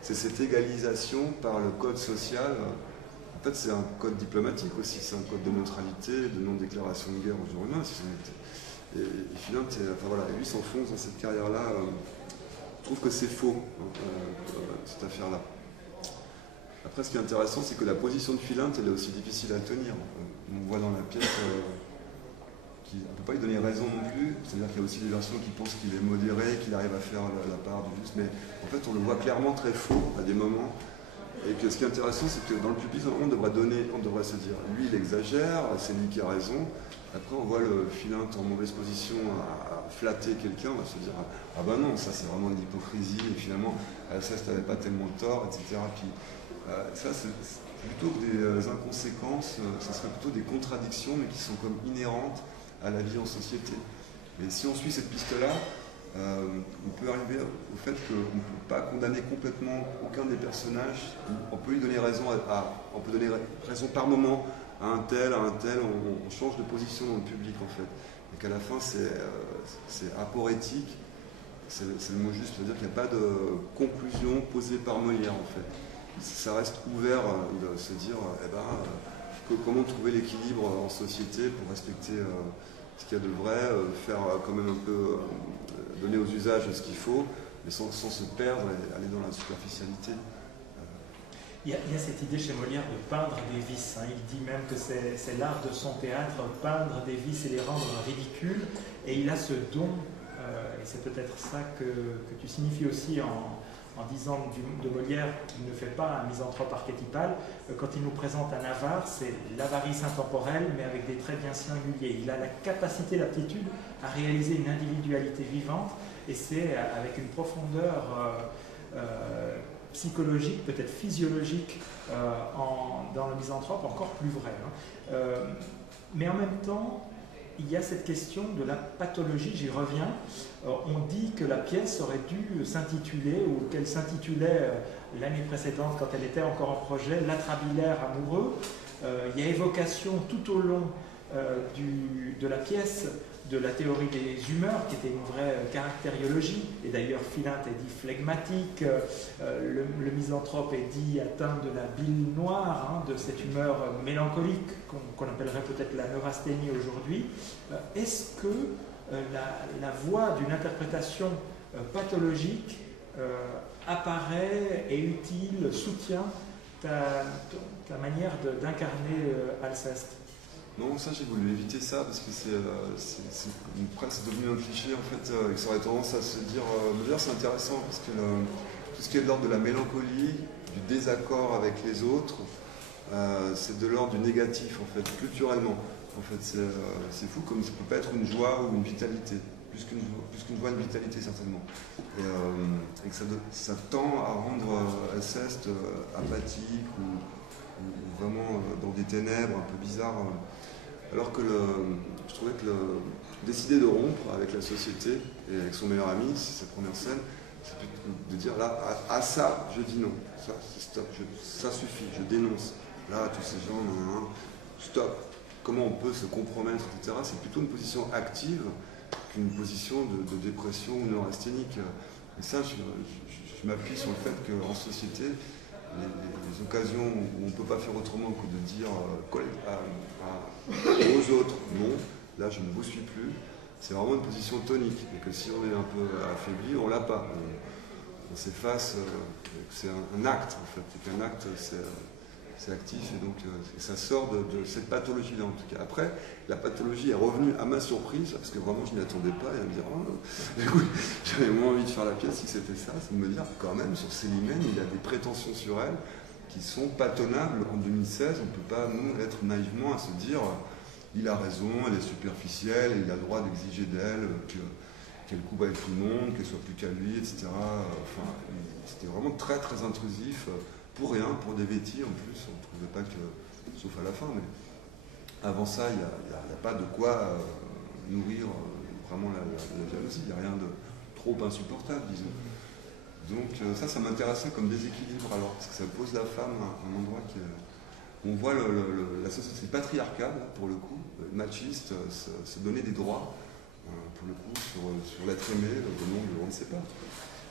c'est cette égalisation par le code social. En fait, c'est un code diplomatique aussi, c'est un code de neutralité, de non-déclaration de guerre aux jours humains, si ça n'était. Et Philinte, et lui s'enfonce dans cette carrière-là. Je trouve que c'est faux, cette affaire-là. Après, ce qui est intéressant, c'est que la position de Philinte, elle est aussi difficile à tenir. On voit dans la pièce qu'on ne peut pas lui donner raison non plus. C'est-à-dire qu'il y a aussi des versions qui pensent qu'il est modéré, qu'il arrive à faire la part du juste. Mais en fait, on le voit clairement très faux à des moments. Et que ce qui est intéressant, c'est que dans le public, on devrait se dire, lui, il exagère, c'est lui qui a raison. Après, on voit le Philinte en mauvaise position à flatter quelqu'un, on va se dire, ah ben non, ça c'est vraiment de l'hypocrisie, et finalement, Alceste n'avait pas tellement tort, etc. Puis, ça, c'est plutôt que des inconséquences, ça serait plutôt des contradictions, mais qui sont comme inhérentes à la vie en société. Et si on suit cette piste-là, on peut arriver au fait qu'on ne peut pas condamner complètement aucun des personnages. On peut lui donner raison on peut donner raison par moment à un tel, on change de position dans le public en fait. Et qu'à la fin, c'est aporétique, c'est le mot juste, c'est-à-dire qu'il n'y a pas de conclusion posée par Molière en fait. Ça reste ouvert de se dire comment trouver l'équilibre en société pour respecter ce qu'il y a de vrai, faire quand même un peu donner aux usages ce qu'il faut, mais sans se perdre et aller dans la superficialité. Il y a cette idée chez Molière de peindre des vices. Il dit même que c'est l'art de son théâtre, peindre des vices et les rendre ridicules. Et il a ce don, et c'est peut-être ça que tu signifies aussi en disant de Molière qu'il ne fait pas un misanthrope archétypal. Quand il nous présente un avare, c'est l'avarice intemporelle, mais avec des traits bien singuliers. Il a la capacité, l'aptitude à réaliser une individualité vivante, et c'est avec une profondeur psychologique, peut-être physiologique, dans le misanthrope encore plus vrai. Mais en même temps, il y a cette question de la pathologie, j'y reviens. On dit que la pièce aurait dû s'intituler, ou qu'elle s'intitulait l'année précédente, quand elle était encore en projet, L'atrabilaire amoureux. Il y a évocation tout au long de la pièce de la théorie des humeurs, qui était une vraie caractériologie, et d'ailleurs Philinte est dit flegmatique, le misanthrope est dit atteint de la bile noire, de cette humeur mélancolique qu'on appellerait peut-être la neurasthénie aujourd'hui. Est-ce que la voie d'une interprétation pathologique apparaît et utile, soutient ta manière d'incarner Alceste? Non, ça j'ai voulu éviter ça parce que c'est presque devenu un cliché en fait, et ça aurait tendance à se dire, d'ailleurs c'est intéressant parce que tout ce qui est de l'ordre de la mélancolie, du désaccord avec les autres, c'est de l'ordre du négatif en fait, culturellement. En fait, c'est fou comme ça peut pas être une joie ou une vitalité, plus qu'une joie, une vitalité certainement. Et que ça tend à rendre Alceste apathique ou vraiment dans des ténèbres un peu bizarres. Alors que je trouvais que décider de rompre avec la société et avec son meilleur ami, c'est sa première scène, c'est de dire là, à ça, je dis non, ça, stop, ça suffit, je dénonce. Là, tous ces gens, stop. Comment on peut se compromettre, etc. C'est plutôt une position active qu'une position de dépression ou neurasthénique. Et ça, je m'appuie sur le fait qu'en société, les occasions où on ne peut pas faire autrement que de dire aux autres non, là je ne vous suis plus, c'est vraiment une position tonique. Et que si on est un peu affaibli, on ne l'a pas. On s'efface, c'est un acte en fait. Et qu'un acte, c'est actif et donc ça sort de cette pathologie-là en tout cas. Après, la pathologie est revenue à ma surprise, parce que vraiment je n'y attendais pas, et à me dire, j'avais moins envie de faire la pièce si c'était ça, c'est de me dire quand même sur Célimène, il y a des prétentions sur elle qui sont pas tenables. En 2016, on ne peut pas nous être naïvement à se dire il a raison, elle est superficielle, et il a le droit d'exiger d'elle qu'elle coupe avec tout le monde, qu'elle soit plus qu'à lui, etc. Enfin, c'était vraiment très très intrusif. Pour rien, pour des vêtis en plus, on ne trouvait pas que, sauf à la fin, mais avant ça, il n'y a pas de quoi nourrir vraiment la jalousie, il n'y a rien de trop insupportable, disons. Donc ça m'intéressait comme déséquilibre, alors, parce que ça pose la femme à un endroit où on voit la société patriarcale, pour le coup, machiste, se donner des droits, pour le coup, sur l'être aimé, au nom de on ne sait pas.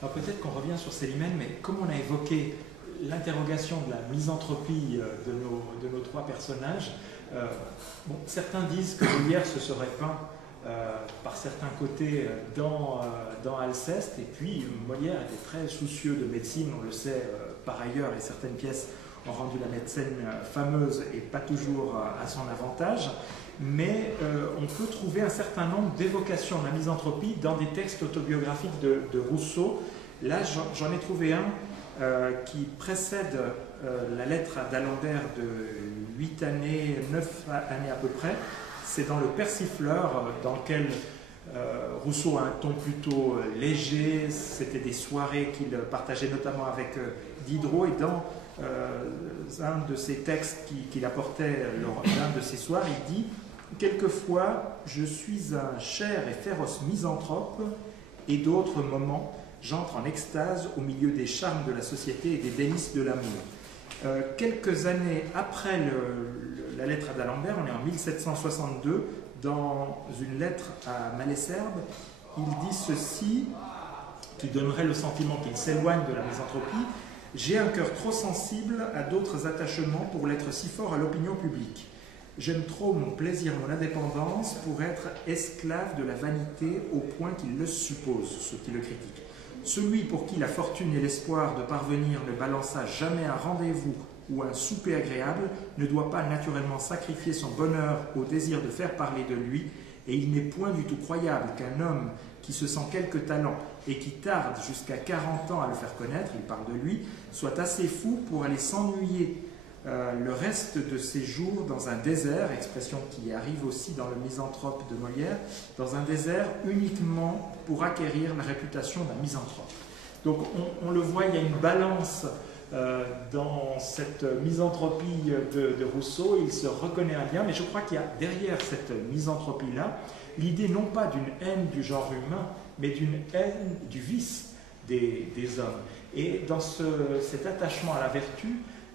Alors peut-être qu'on revient sur Célimène, mais comme on a évoqué l'interrogation de la misanthropie de nos trois personnages, certains disent que Molière se serait peint par certains côtés dans Alceste, et puis Molière était très soucieux de médecine, on le sait par ailleurs, et certaines pièces ont rendu la médecine fameuse et pas toujours à son avantage, mais on peut trouver un certain nombre d'évocations de la misanthropie dans des textes autobiographiques de Rousseau. Là, j'en ai trouvé un qui précède la lettre d'Alembert de 8 années, 9 années à peu près. C'est dans le Persifleur, dans lequel Rousseau a un ton plutôt léger. C'était des soirées qu'il partageait notamment avec Diderot, et dans un de ses textes qu'il apportait l'un de ces soirs, il dit « Quelquefois, je suis un cher et féroce misanthrope, et d'autres moments, j'entre en extase au milieu des charmes de la société et des délices de l'amour. » Quelques années après la lettre d'Alembert, on est en 1762, dans une lettre à Malesherbes, il dit ceci, qui donnerait le sentiment qu'il s'éloigne de la misanthropie: « J'ai un cœur trop sensible à d'autres attachements pour l'être si fort à l'opinion publique. J'aime trop mon plaisir, mon indépendance, pour être esclave de la vanité au point qu'il le suppose, ce qui le critique. Celui pour qui la fortune et l'espoir de parvenir ne balança jamais un rendez-vous ou un souper agréable ne doit pas naturellement sacrifier son bonheur au désir de faire parler de lui, et il n'est point du tout croyable qu'un homme qui se sent quelque talent et qui tarde jusqu'à 40 ans à le faire connaître, il parle de lui, soit assez fou pour aller s'ennuyer le reste de ses jours dans un désert, expression qui arrive aussi dans le Misanthrope de Molière, dans un désert uniquement pour acquérir la réputation d'un misanthrope. » Donc on le voit, il y a une balance dans cette misanthropie de Rousseau, il se reconnaît un lien, mais je crois qu'il y a derrière cette misanthropie-là l'idée non pas d'une haine du genre humain, mais d'une haine du vice des hommes. Et dans cet attachement à la vertu,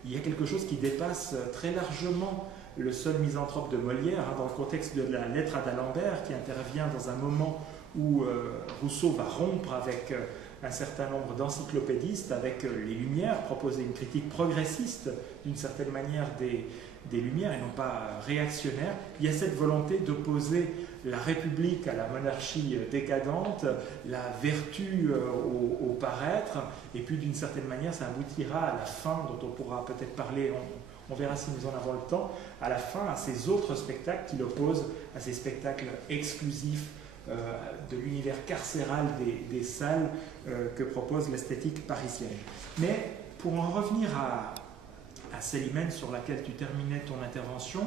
il y a quelque chose qui dépasse très largement le seul misanthrope de Molière, dans le contexte de la lettre à d'Alembert, qui intervient dans un moment où Rousseau va rompre avec un certain nombre d'encyclopédistes, avec les Lumières, proposer une critique progressiste d'une certaine manière des Lumières et non pas réactionnaire. Il y a cette volonté d'opposer la République à la monarchie décadente, la vertu au paraître, et puis d'une certaine manière ça aboutira à la fin, dont on pourra peut-être parler, on verra si nous en avons le temps, à la fin à ces autres spectacles qu'il oppose à ces spectacles exclusifs de l'univers carcéral des salles que propose l'esthétique parisienne. Mais pour en revenir à Célimène, sur laquelle tu terminais ton intervention,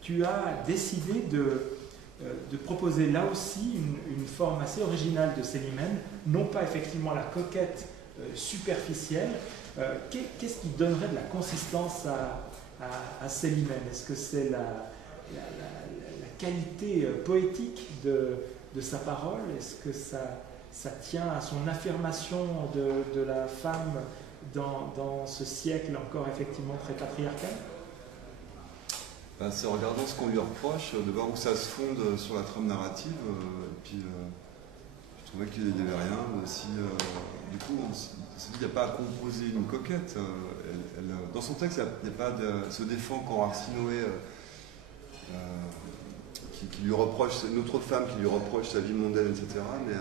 tu as décidé de proposer là aussi une forme assez originale de Célimène, non pas effectivement la coquette superficielle. Qu'est-ce qui donnerait de la consistance à Célimène? Est-ce que c'est la qualité poétique de sa parole? Est-ce que ça tient à son affirmation de la femme dans ce siècle encore effectivement très patriarcal? C'est en regardant ce qu'on lui reproche, de voir où ça se fonde sur la trame narrative, et puis je trouvais qu'il n'y avait rien. Si, du coup, on s'est dit qu'il n'y a pas à composer une coquette. Dans son texte, il n'y a pas de se défend quand Arsinoé qui lui reproche, c'est une autre femme qui lui reproche sa vie mondaine, etc. Mais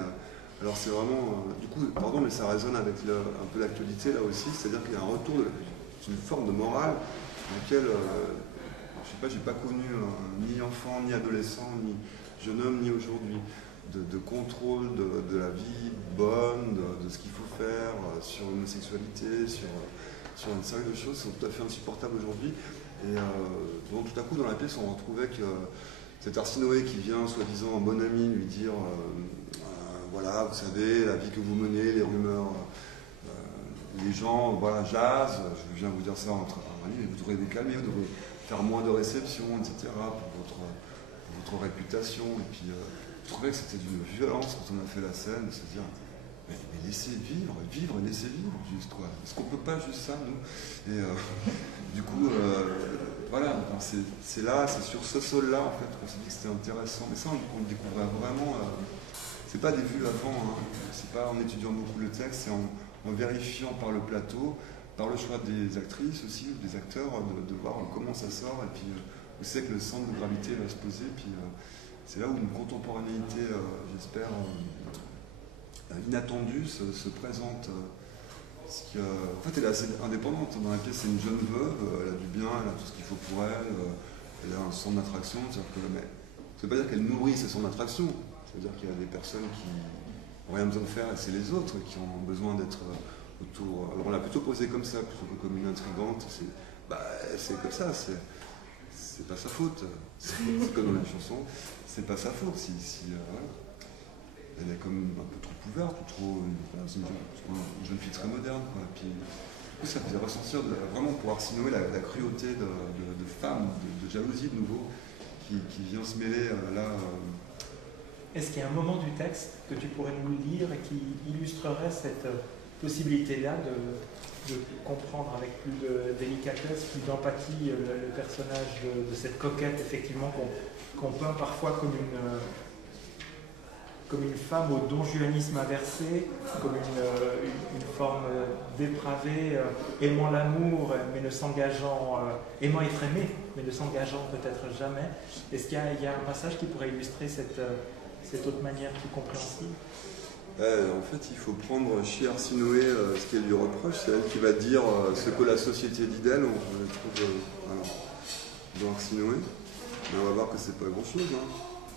alors c'est vraiment, du coup, pardon, mais ça résonne avec un peu l'actualité là aussi, c'est-à-dire qu'il y a un retour d'une forme de morale dans laquelle, je sais pas, j'ai pas connu ni enfant, ni adolescent, ni jeune homme, ni aujourd'hui, de contrôle de la vie bonne, de ce qu'il faut faire sur l'homosexualité, sur une série de choses qui sont tout à fait insupportables aujourd'hui. Et donc tout à coup dans la pièce on retrouvait que cet Arsinoé qui vient soi-disant en bon ami lui dire voilà, vous savez, la vie que vous menez, les rumeurs, les gens, voilà, jazz, je viens vous dire ça entre amis, mais vous devrez vous calmer, vous devrez faire moins de réceptions, etc. pour votre réputation. Et puis je trouvais que c'était d'une violence quand on a fait la scène, de se dire mais laissez vivre et laissez vivre juste quoi. Est-ce qu'on peut pas juste ça, nous? Et du coup, voilà, c'est là, c'est sur ce sol-là en fait qu'on s'est dit que c'était intéressant. Mais ça, on le découvrait vraiment. C'est pas des vues avant, hein. C'est pas en étudiant beaucoup le texte, c'est en vérifiant par le plateau, par le choix des actrices aussi, ou des acteurs, de voir comment ça sort, et puis où c'est que le centre de gravité va se poser, puis c'est là où une contemporanéité, j'espère, inattendue se présente. En fait, elle est assez indépendante. Dans la pièce, c'est une jeune veuve, elle a du bien, elle a tout ce qu'il faut pour elle, elle a un centre d'attraction, mais ça veut pas dire qu'elle nourrit ce centre d'attraction. Ça veut dire qu'il y a des personnes qui n'ont rien besoin de faire, et c'est les autres qui ont besoin d'être autour. Alors on l'a plutôt posé comme ça, plutôt que comme une intrigante. C'est comme ça, c'est pas sa faute. C'est comme dans la chanson, c'est pas sa faute. Voilà. Elle est comme un peu trop ouverte, ou trop. Voilà, c'est une jeune fille très moderne. Quoi. Et puis, du coup, ça faisait ressentir vraiment pour Arsinoé la cruauté de femmes, de jalousie de nouveau, qui vient se mêler là. Est-ce qu'il y a un moment du texte que tu pourrais nous lire et qui illustrerait cette possibilité-là de comprendre avec plus de délicatesse, plus d'empathie le personnage de cette coquette, effectivement, qu'on peint parfois comme une femme au donjuanisme inversé, comme une forme dépravée, aimant l'amour, mais ne s'engageant, aimant être aimé, mais ne s'engageant peut-être jamais. Est-ce qu'il y a un passage qui pourrait illustrer cette autre manière plus compréhensible? En fait, il faut prendre chez Arsinoé ce qu'elle lui reproche, c'est elle qui va dire ce que la société dit d'elle, on le trouve dans Arsinoé. Mais on va voir que c'est pas grand-chose, hein,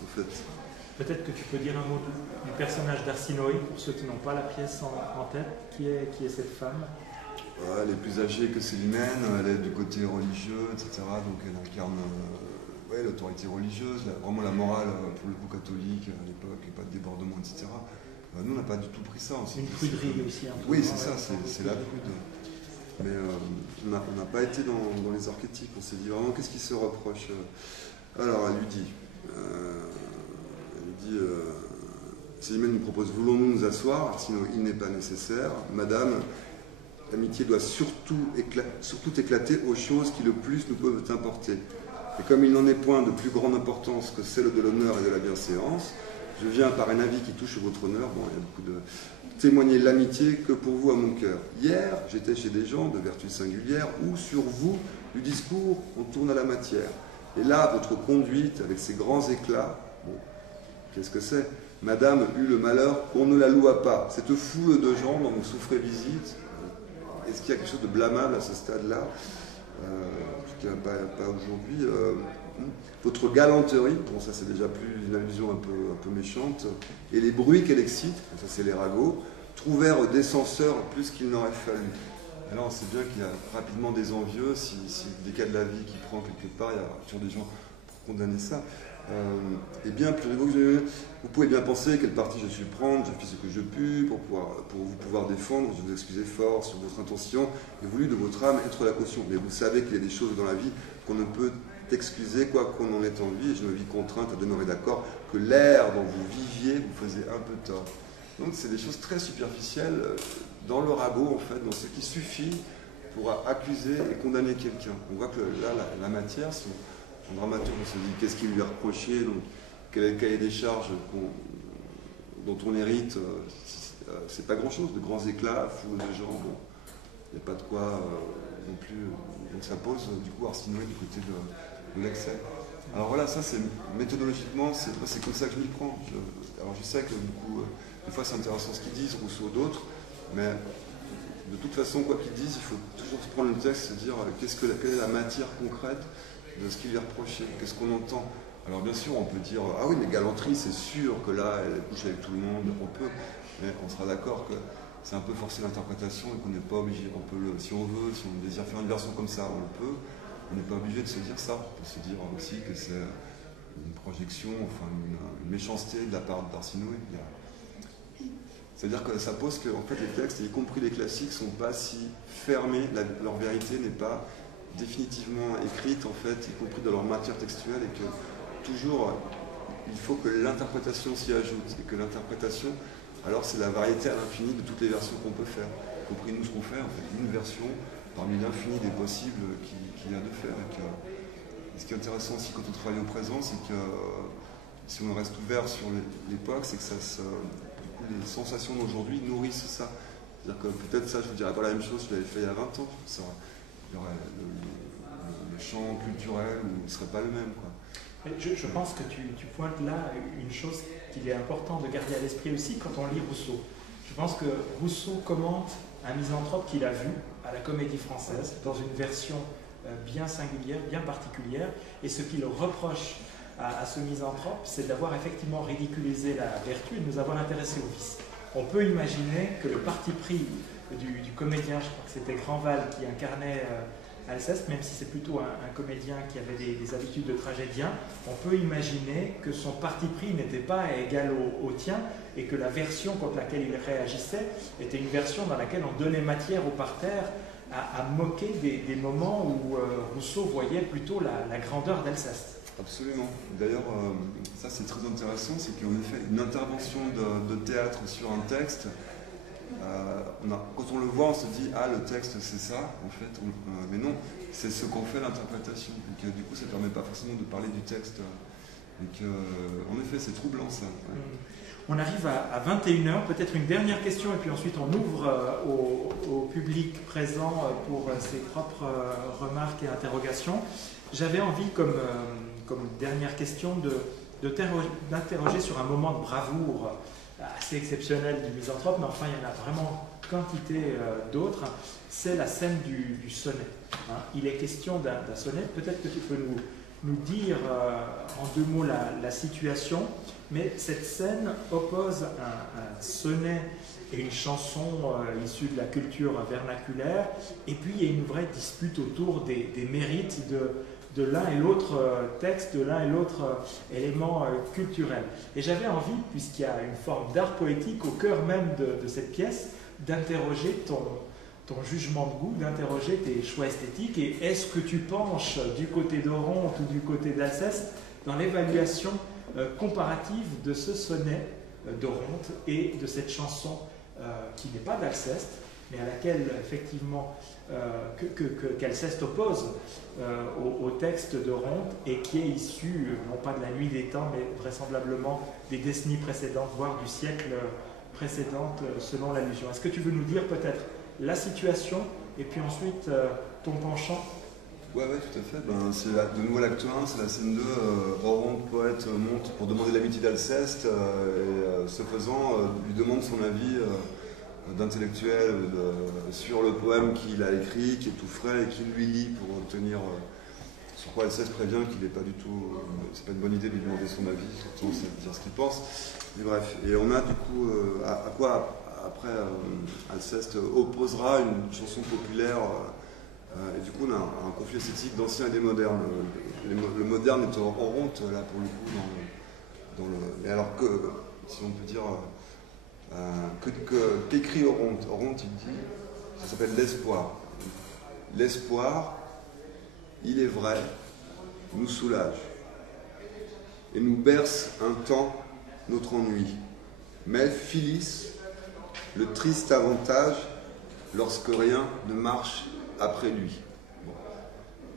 en fait. Peut-être que tu peux dire un mot du personnage d'Arsinoé, pour ceux qui n'ont pas la pièce en tête, qui est cette femme? Elle est plus âgée que Célimène, elle est du côté religieux, etc. Donc elle incarne l'autorité religieuse, vraiment la morale pour le coup catholique à l'époque, et pas de débordement, etc. Nous, on n'a pas du tout pris ça. C'est une pruderie aussi. Un peu. Oui, c'est ça, c'est la prude. Mais on n'a pas été dans les archétypes, on s'est dit vraiment qu'est-ce qui se reproche. Alors, elle lui dit Célimène nous propose, voulons-nous nous asseoir, sinon il n'est pas nécessaire. Madame, l'amitié doit surtout éclater aux choses qui le plus nous peuvent importer. Et comme il n'en est point de plus grande importance que celle de l'honneur et de la bienséance, je viens par un avis qui touche votre honneur, bon, il y a beaucoup de... témoigner l'amitié que pour vous à mon cœur. Hier, j'étais chez des gens de vertu singulière où sur vous, du discours, on tourne à la matière. Et là, votre conduite, avec ses grands éclats, bon, qu'est-ce que c'est? Madame eut le malheur qu'on ne la loua pas. Cette foule de gens dont vous souffrez visite, est-ce qu'il y a quelque chose de blâmable à ce stade-là? Je ne dirais pas aujourd'hui. Votre galanterie, bon ça c'est déjà plus une allusion un peu méchante, et les bruits qu'elle excite, ça c'est les ragots, trouvèrent des censeurs plus qu'il n'aurait fallu. Alors on sait bien qu'il y a rapidement des envieux, si des cas de la vie qui prend quelque part, il y a toujours des gens pour condamner ça. Et bien plus rigolo, vous pouvez bien penser quel parti je suis prendre, je fis ce que je pus pour vous pouvoir défendre, je vous excusais fort sur votre intention et voulu de votre âme être la caution. Mais vous savez qu'il y a des choses dans la vie qu'on ne peut excuser quoi qu'on en ait envie, et je me vis contrainte à demeurer d'accord que l'air dont vous viviez vous faisait un peu tort. Donc c'est des choses très superficielles dans le ragot en fait, dans ce qui suffit pour accuser et condamner quelqu'un. On voit que là la matière, si en dramaturge on se dit qu'est-ce qui lui est reproché, donc quel est le cahier des charges dont on hérite, c'est pas grand chose, de grands éclats, foule de gens, bon, il n'y a pas de quoi non plus, donc ça pose du coup Arsinoé du côté de l'excès. Alors voilà, ça c'est méthodologiquement, c'est comme ça que je m'y prends. Alors je sais que du coup, des fois c'est intéressant ce qu'ils disent, Rousseau d'autres, mais de toute façon, quoi qu'ils disent, il faut toujours se prendre le texte et se dire quelle est la matière concrète de ce qu'il est reproché, qu'est-ce qu'on entend. Alors bien sûr, on peut dire, ah oui, mais galanterie, c'est sûr que là, elle couche avec tout le monde, on peut, mais on sera d'accord que c'est un peu forcer l'interprétation et qu'on n'est pas obligé, on peut si on veut, si on désire faire une version comme ça, on le peut, on n'est pas obligé de se dire ça, on peut se dire aussi que c'est une projection, enfin une méchanceté de la part d'Arsinoé. C'est-à-dire que ça pose que en fait, les textes, y compris les classiques, ne sont pas si fermés, leur vérité n'est pas définitivement écrite, en fait, y compris dans leur matière textuelle, et que toujours, il faut que l'interprétation s'y ajoute, et que l'interprétation, alors c'est la variété à l'infini de toutes les versions qu'on peut faire, y compris nous ce qu'on fait, en fait, une version parmi l'infini des possibles qu'il y a de faire. Et ce qui est intéressant aussi quand on travaille au présent, c'est que si on reste ouvert sur l'époque, c'est que les sensations d'aujourd'hui nourrissent ça. C'est-à-dire que peut-être ça, je ne vous dirais pas la même chose si je l'avais fait il y a 20 ans. Ça, il y aurait le champ culturel où il ne serait pas le même, quoi. Je pense que tu pointes là une chose qu'il est important de garder à l'esprit aussi quand on lit Rousseau. Je pense que Rousseau commente un misanthrope qu'il a vu à la Comédie Française, dans une version bien singulière, bien particulière, et ce qu'il reproche à ce misanthrope, c'est d'avoir effectivement ridiculisé la vertu et de nous avoir intéressés au vice. On peut imaginer que le parti pris du comédien, je crois que c'était Grandval qui incarnait Alceste, même si c'est plutôt un comédien qui avait des habitudes de tragédien, on peut imaginer que son parti pris n'était pas égal au tien et que la version contre laquelle il réagissait était une version dans laquelle on donnait matière au parterre à moquer des moments où Rousseau voyait plutôt la grandeur d'Alceste. Absolument. D'ailleurs, ça c'est très intéressant, c'est qu'en effet, une intervention de théâtre sur un texte, quand on le voit, on se dit « Ah, le texte c'est ça », en fait, mais non, c'est ce qu'en fait l'interprétation. Donc du coup, ça ne permet pas forcément de parler du texte. Donc, en effet, c'est troublant ça. Ouais. On arrive à 21h, peut-être une dernière question, et puis ensuite on ouvre au public présent pour ses propres remarques et interrogations. J'avais envie, comme dernière question, d'interroger sur un moment de bravoure assez exceptionnel du misanthrope, mais enfin il y en a vraiment quantité d'autres. C'est la scène du sonnet. Il est question d'un sonnet. Peut-être que tu peux nous dire en deux mots la situation, mais cette scène oppose un sonnet et une chanson issue de la culture vernaculaire, et puis il y a une vraie dispute autour des mérites de l'un et l'autre texte, de l'un et l'autre élément culturel. Et j'avais envie, puisqu'il y a une forme d'art poétique au cœur même de cette pièce, d'interroger ton jugement de goût, d'interroger tes choix esthétiques, et est-ce que tu penches du côté d'Oronte ou du côté d'Alceste dans l'évaluation comparative de ce sonnet d'Oronte et de cette chanson qui n'est pas d'Alceste, mais à laquelle effectivement qu'Alceste oppose au texte d'Oronte et qui est issu, non pas de la nuit des temps, mais vraisemblablement des décennies précédentes, voire du siècle précédente, selon l'allusion. Est-ce que tu veux nous dire peut-être la situation et puis ensuite ton penchant? Ouais, tout à fait. C'est de nouveau l'acte 1, c'est la scène 2. Oronte, poète, monte pour demander l'amitié d'Alceste et ce faisant, lui demande son avis d'intellectuel sur le poème qu'il a écrit, qui est tout frais et qu'il lui lit pour obtenir. Sur quoi Alceste prévient qu'il n'est pas du tout. C'est pas une bonne idée de lui demander son avis, surtout de dire ce qu'il pense. Mais bref, et on a du coup à quoi après Alceste opposera une chanson populaire. Et du coup, on a un conflit esthétique d'anciens et des modernes. Le moderne est Oronte, là, pour le coup, mais alors que, si on peut dire, qu'écrit Oronte? Oronte, il dit, ça s'appelle l'espoir. L'espoir, il est vrai, nous soulage et nous berce un temps notre ennui. Mais Phyllis, le triste avantage, lorsque rien ne marche après lui. Bon.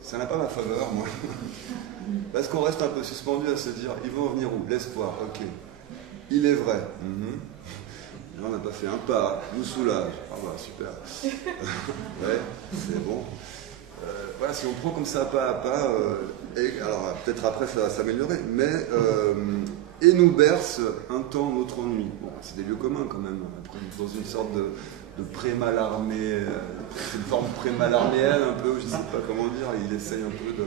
Ça n'a pas ma faveur, moi. Parce qu'on reste un peu suspendu à se dire, ils vont en venir où? L'espoir, ok. Il est vrai. On n'a pas fait un pas, nous soulage. Ah bah super. Ouais, c'est bon. Voilà, si on prend comme ça pas à pas, alors peut-être après ça va s'améliorer, mais et nous berce un temps notre ennui. Bon, c'est des lieux communs quand même, dans une sorte de pré-malarmé, c'est une forme pré-malarméenne un peu, je ne sais pas comment dire, il essaye un peu de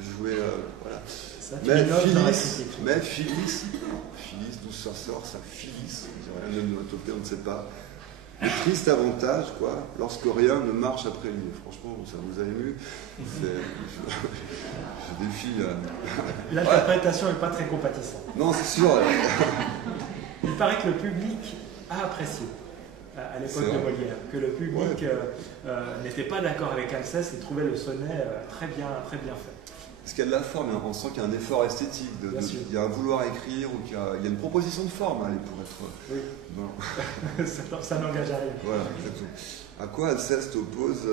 jouer, voilà. Mais Phyllis, d'où ça sort, ça Phyllis, on dirait on ne sait pas. Le triste avantage, quoi, lorsque rien ne marche après lui. Franchement, ça vous a ému. Je défie. L'interprétation n'est pas très compatissante. Non, c'est sûr. Il paraît que le public a apprécié à l'époque de Molière, que le public n'était pas d'accord avec Alceste et trouvait le sonnet très bien fait. Parce qu'il y a de la forme, on sent qu'il y a un effort esthétique, il y a un vouloir écrire, ou qu'il y a une proposition de forme, allez, pour être... Oui. Bon. ça n'engage à rien. Voilà, exactement. À quoi Alceste oppose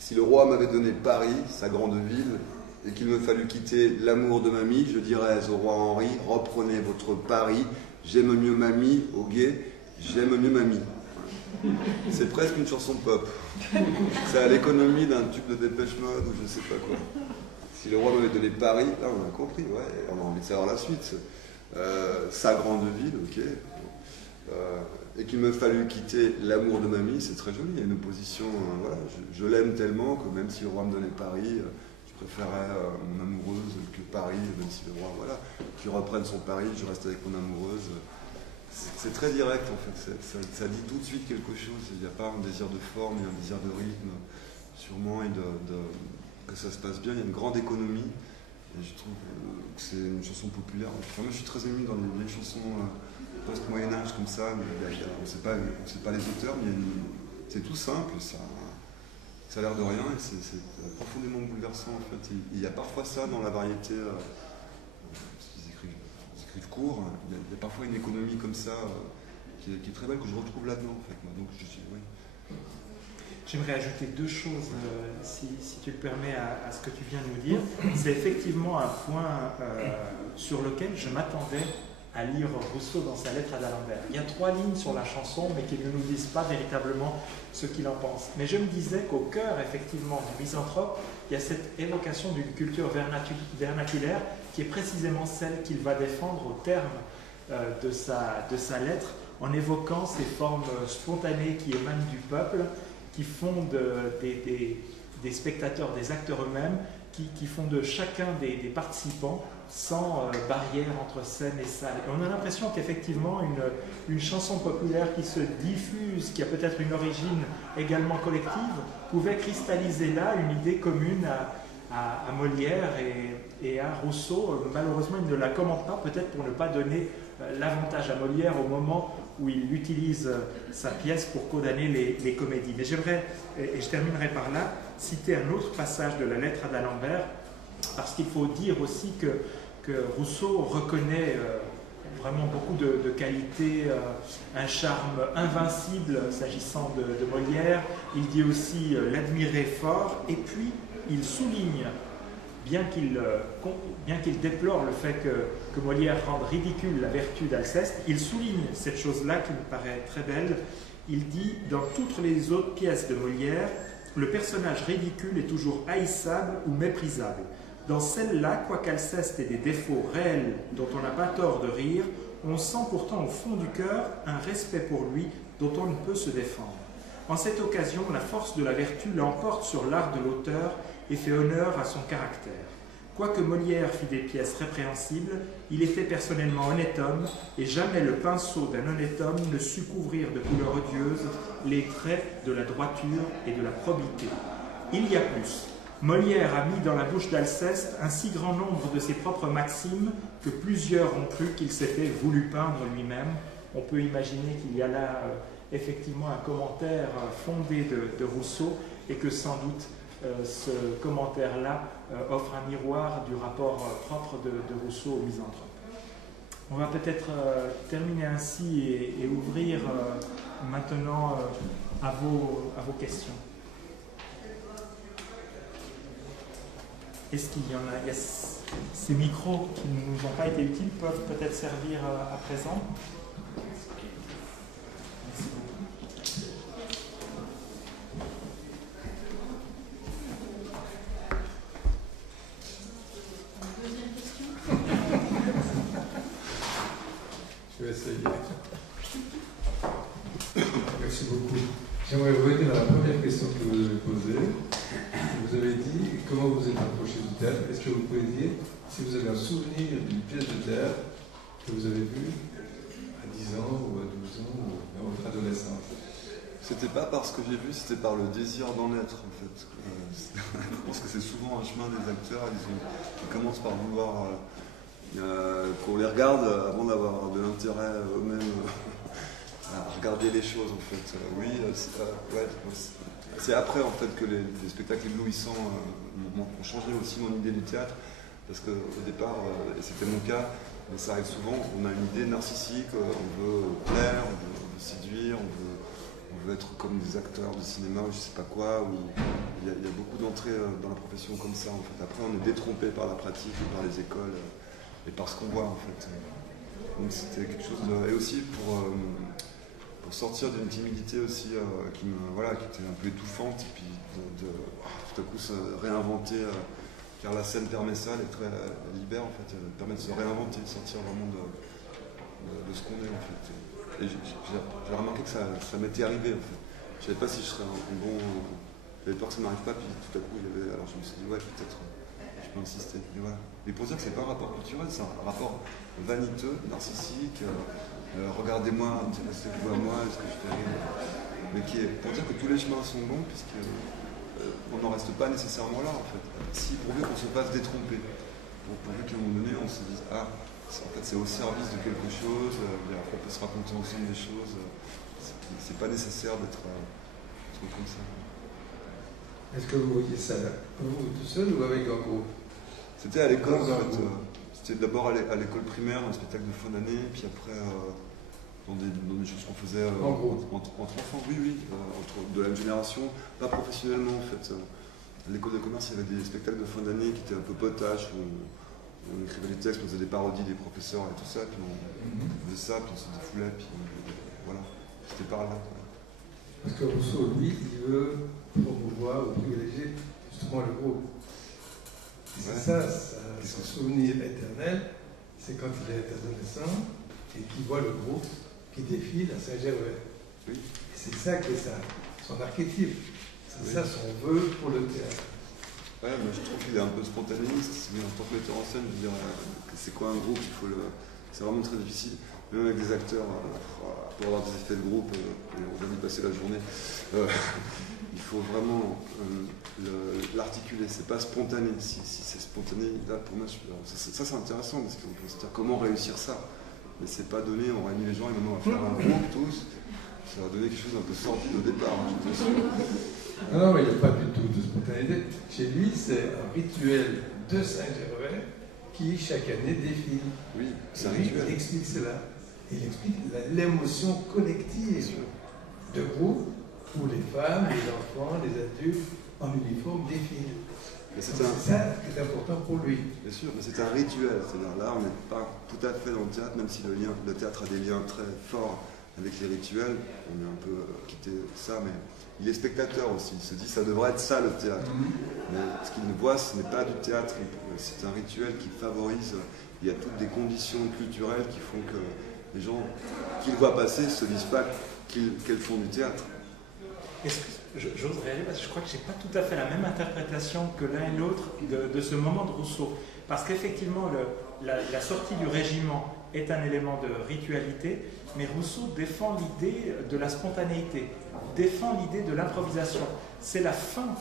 si le roi m'avait donné Paris, sa grande ville, et qu'il me fallut quitter l'amour de mamie, je dirais au roi Henri, reprenez votre Paris, j'aime mieux mamie, au guet, j'aime mieux mamie. C'est presque une chanson pop. C'est à l'économie d'un tube de Dépêche Mode ou je sais pas quoi. Si le roi m'avait donné Paris, là on a compris, ouais, on a envie de savoir la suite. Sa grande ville, ok. Et qu'il me fallut quitter l'amour de mamie, c'est très joli. Il y a une opposition, voilà, je l'aime tellement que même si le roi me donnait Paris, je préférais mon amoureuse que Paris, même si le roi, voilà, qu'il reprenne son Paris, je reste avec mon amoureuse. C'est très direct en fait, ça dit tout de suite quelque chose, il n'y a pas un désir de forme, il y a un désir de rythme, sûrement, et que ça se passe bien, il y a une grande économie, et je trouve que c'est une chanson populaire. Enfin, moi je suis très ému dans les vieilles chansons post-Moyen-Âge comme ça, on ne sait pas les auteurs, mais c'est tout simple, ça a l'air de rien, et c'est profondément bouleversant en fait. Il y a parfois ça dans la variété. Court, il y a parfois une économie comme ça qui est très belle que je retrouve là-dedans en fait. Donc je dis oui. J'aimerais ajouter deux choses, si tu le permets, à ce que tu viens de nous dire. C'est effectivement un point sur lequel je m'attendais à lire Rousseau dans sa lettre à d'Alembert. Il y a 3 lignes sur la chanson, mais qui ne nous disent pas véritablement ce qu'il en pense. Mais je me disais qu'au cœur, effectivement, du Misanthrope, il y a cette évocation d'une culture vernaculaire qui est précisément celle qu'il va défendre au terme de sa lettre, en évoquant ces formes spontanées qui émanent du peuple, qui font des spectateurs, des acteurs eux-mêmes, qui font de chacun des participants sans barrière entre scène et salle. Et on a l'impression qu'effectivement, une chanson populaire qui se diffuse, qui a peut-être une origine également collective, pouvait cristalliser là une idée commune à Molière et à Rousseau. Malheureusement, il ne la commente pas, peut-être pour ne pas donner l'avantage à Molière au moment où il utilise sa pièce pour condamner les comédies. Mais j'aimerais, et je terminerai par là, citer un autre passage de la lettre à d'Alembert, parce qu'il faut dire aussi que Rousseau reconnaît vraiment beaucoup de qualités, un charme invincible s'agissant de Molière. Il dit aussi l'admirer fort, et puis il souligne, bien qu'il déplore le fait que Molière rende ridicule la vertu d'Alceste, il souligne cette chose-là qui me paraît très belle. Il dit, dans toutes les autres pièces de Molière, le personnage ridicule est toujours haïssable ou méprisable. Dans celle-là, quoiqu'Alceste ait des défauts réels dont on n'a pas tort de rire, on sent pourtant au fond du cœur un respect pour lui dont on ne peut se défendre. En cette occasion, la force de la vertu l'emporte sur l'art de l'auteur et fait honneur à son caractère. Quoique Molière fît des pièces répréhensibles, il était personnellement honnête homme, et jamais le pinceau d'un honnête homme ne sut couvrir de couleur odieuse les traits de la droiture et de la probité. Il y a plus. Molière a mis dans la bouche d'Alceste un si grand nombre de ses propres maximes que plusieurs ont cru qu'il s'était voulu peindre lui-même. On peut imaginer qu'il y a là effectivement un commentaire fondé de Rousseau, et que sans doute ce commentaire-là offre un miroir du rapport propre de Rousseau au misanthrope. On va peut-être terminer ainsi et ouvrir maintenant à vos questions. Est-ce qu'il y en a, ces micros qui ne nous ont pas été utiles peuvent peut-être servir à présent? Merci beaucoup. Deuxième question. Je vais essayer. Merci beaucoup. J'aimerais revenir à la première question que vous avez posée. Vous avez dit comment vous êtes approché du théâtre. Est-ce que vous pouvez dire si vous avez un souvenir d'une pièce de théâtre que vous avez vue à 10 ans ou à 12 ans ou dans votre adolescence? C'était pas parce que j'ai vu, c'était par le désir d'en être en fait. Je pense que c'est souvent un chemin des acteurs, ils commencent par vouloir qu'on les regarde avant d'avoir de l'intérêt eux-mêmes à regarder les choses en fait. Oui, c'est après en fait que les spectacles éblouissants ont changé aussi mon idée du théâtre, parce qu'au départ, et c'était mon cas, mais ça arrive souvent, on a une idée narcissique, on veut plaire, on veut séduire, on veut être comme des acteurs de cinéma ou je sais pas quoi, où il y a beaucoup d'entrées dans la profession comme ça en fait. Après on est détrompé par la pratique, par les écoles et par ce qu'on voit en fait. Donc c'était quelque chose de... Et aussi pour sortir d'une timidité aussi qui était un peu étouffante, et puis tout à coup se réinventer, car la scène permet ça, elle libère en fait, elle permet de se réinventer, de sortir vraiment de ce qu'on est en fait. Et j'ai remarqué que ça m'était arrivé en fait. Je savais pas si je serais un bon... J'avais peur que ça m'arrive pas, puis tout à coup alors je me suis dit ouais, peut-être je peux insister. Et voilà. Mais pour dire que c'est pas un rapport culturel, c'est un rapport vaniteux, narcissique. Regardez-moi, intéressez-vous à moi, est-ce que je fais rire? Mais qui est pour dire que tous les chemins sont bons, puisqu'on n'en reste pas nécessairement là en fait. Si pourvu qu'on se fasse détromper, pourvu qu'à un moment donné on se dise ah, en fait c'est au service de quelque chose, on peut se raconter ensemble des choses, c'est pas nécessaire d'être comme ça. Est-ce que vous voyez ça vous tout seul ou avec un groupe? C'était à l'école en fait. C'était d'abord à l'école primaire, un spectacle de fin d'année, puis après dans des choses qu'on faisait entre enfants, oui, de la même génération, pas professionnellement en fait. À l'école de commerce, il y avait des spectacles de fin d'année qui étaient un peu potaches, où on écrivait des textes, on faisait des parodies des professeurs et tout ça, puis on faisait ça, puis on se défoulait, puis voilà, c'était par là. Parce que Rousseau, lui, il veut promouvoir ou privilégier justement le groupe. C'est ça, son souvenir éternel, c'est quand il est adolescent et qu'il voit le groupe qui défile à Saint-Gervais. Oui. Et c'est ça qui est son archétype, c'est ça son vœu pour le théâtre. Ouais, mais je trouve qu'il est un peu spontanéiste. En tant que metteur en scène, je veux dire, c'est quoi un groupe, c'est vraiment très difficile. Même avec des acteurs, pour avoir des effets de groupe, on va y passer la journée. Il faut vraiment l'articuler, c'est pas spontané. Si c'est spontané, là pour moi, ça c'est intéressant, parce qu'on peut se dire comment réussir ça. Mais c'est pas donné, on réunit les gens et maintenant on va faire un groupe tous. Ça va donner quelque chose d'un peu sordide au départ. Non, mais il n'y a pas du tout de spontanéité. Chez lui, c'est un rituel de Saint-Gervais qui chaque année défile. Oui, c'est un Et lui, rituel. il explique cela. Il explique l'émotion collective de groupe où les femmes, les enfants, les adultes en uniforme défilent. C'est ça qui est important pour lui. Bien sûr, mais c'est un rituel. C'est-à-dire là, on n'est pas tout à fait dans le théâtre, même si le théâtre a des liens très forts avec les rituels. On est un peu quitté ça, mais il est spectateur aussi. Il se dit, ça devrait être ça le théâtre. Mais ce qu'il ne voit, ce n'est pas du théâtre. C'est un rituel qui favorise. Il y a toutes des conditions culturelles qui font que les gens qui le voient passer ne se disent pas qu'elles font du théâtre. J'oserais aller parce que je crois que je n'ai pas tout à fait la même interprétation que l'un et l'autre de ce moment de Rousseau. Parce qu'effectivement, la sortie du régiment est un élément de ritualité, mais Rousseau défend l'idée de la spontanéité, défend l'idée de l'improvisation. C'est la fin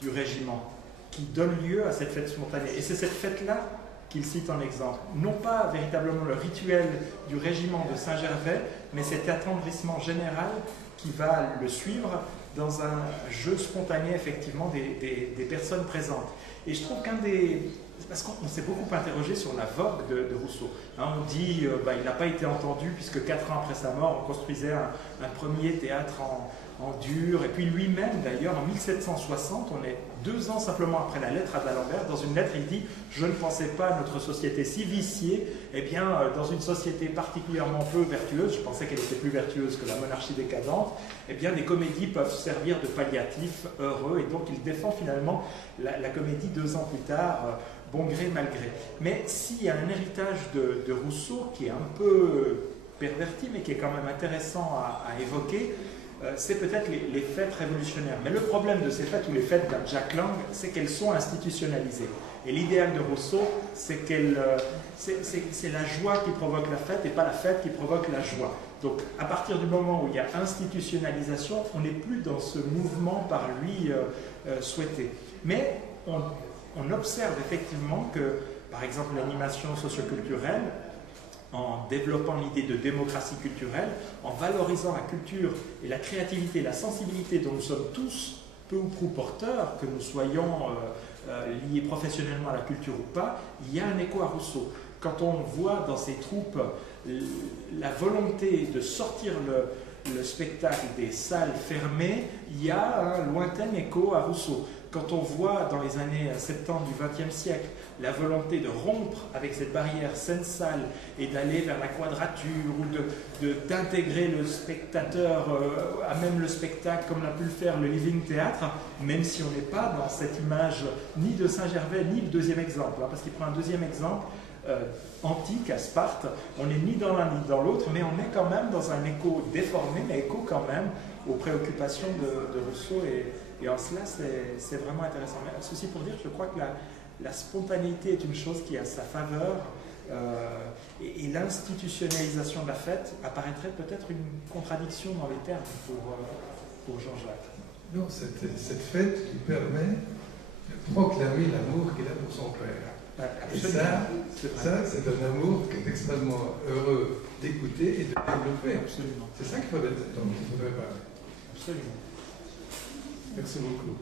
du régiment qui donne lieu à cette fête spontanée. Et c'est cette fête-là qu'il cite en exemple. Non pas véritablement le rituel du régiment de Saint-Gervais, mais cet attendrissement général qui va le suivre dans un jeu spontané effectivement des personnes présentes. Et je trouve parce qu'on s'est beaucoup interrogé sur la vogue de Rousseau. Hein, on dit il n'a pas été entendu puisque 4 ans après sa mort, on construisait un premier théâtre en dur. Et puis lui-même, d'ailleurs, en 1760, on est 2 ans simplement après la lettre à d'Alembert. Dans une lettre, il dit « Je ne pensais pas à notre société si viciée. Eh bien, dans une société particulièrement peu vertueuse, je pensais qu'elle était plus vertueuse que la monarchie décadente, eh bien, les comédies peuvent servir de palliatif heureux. » Et donc, il défend finalement la comédie 2 ans plus tard, bon gré, mal gré. Mais s'il y a un héritage de Rousseau qui est un peu perverti, mais qui est quand même intéressant à évoquer, c'est peut-être les fêtes révolutionnaires. Mais le problème de ces fêtes, ou les fêtes d'un Jack Lang, c'est qu'elles sont institutionnalisées. Et l'idéal de Rousseau, c'est la joie qui provoque la fête et pas la fête qui provoque la joie. Donc, à partir du moment où il y a institutionnalisation, on n'est plus dans ce mouvement par lui souhaité. Mais on observe effectivement que, par exemple, l'animation socioculturelle, en développant l'idée de démocratie culturelle, en valorisant la culture et la créativité, la sensibilité dont nous sommes tous peu ou prou porteurs, que nous soyons liés professionnellement à la culture ou pas, il y a un écho à Rousseau. Quand on voit dans ces troupes la volonté de sortir le spectacle des salles fermées, il y a un lointain écho à Rousseau. Quand on voit dans les années 70 du XXe siècle la volonté de rompre avec cette barrière scène-salle et d'aller vers la quadrature ou d'intégrer le spectateur à même le spectacle comme l'a pu le faire le Living Theatre, même si on n'est pas dans cette image ni de Saint-Gervais ni le deuxième exemple, hein, parce qu'il prend un deuxième exemple antique à Sparte, on n'est ni dans l'un ni dans l'autre, mais on est quand même dans un écho déformé, mais écho quand même aux préoccupations de Rousseau et en cela c'est vraiment intéressant. Mais ceci pour dire, je crois que la spontanéité est une chose qui a sa faveur et l'institutionnalisation de la fête apparaîtrait peut-être une contradiction dans les termes pour Jean-Jacques. Non, cette fête lui permet de proclamer l'amour qu'il a pour son père. Et ça, c'est un amour qui est extrêmement heureux d'écouter et de développer. Absolument. C'est ça qu'il faudrait parler. Absolument. Merci beaucoup.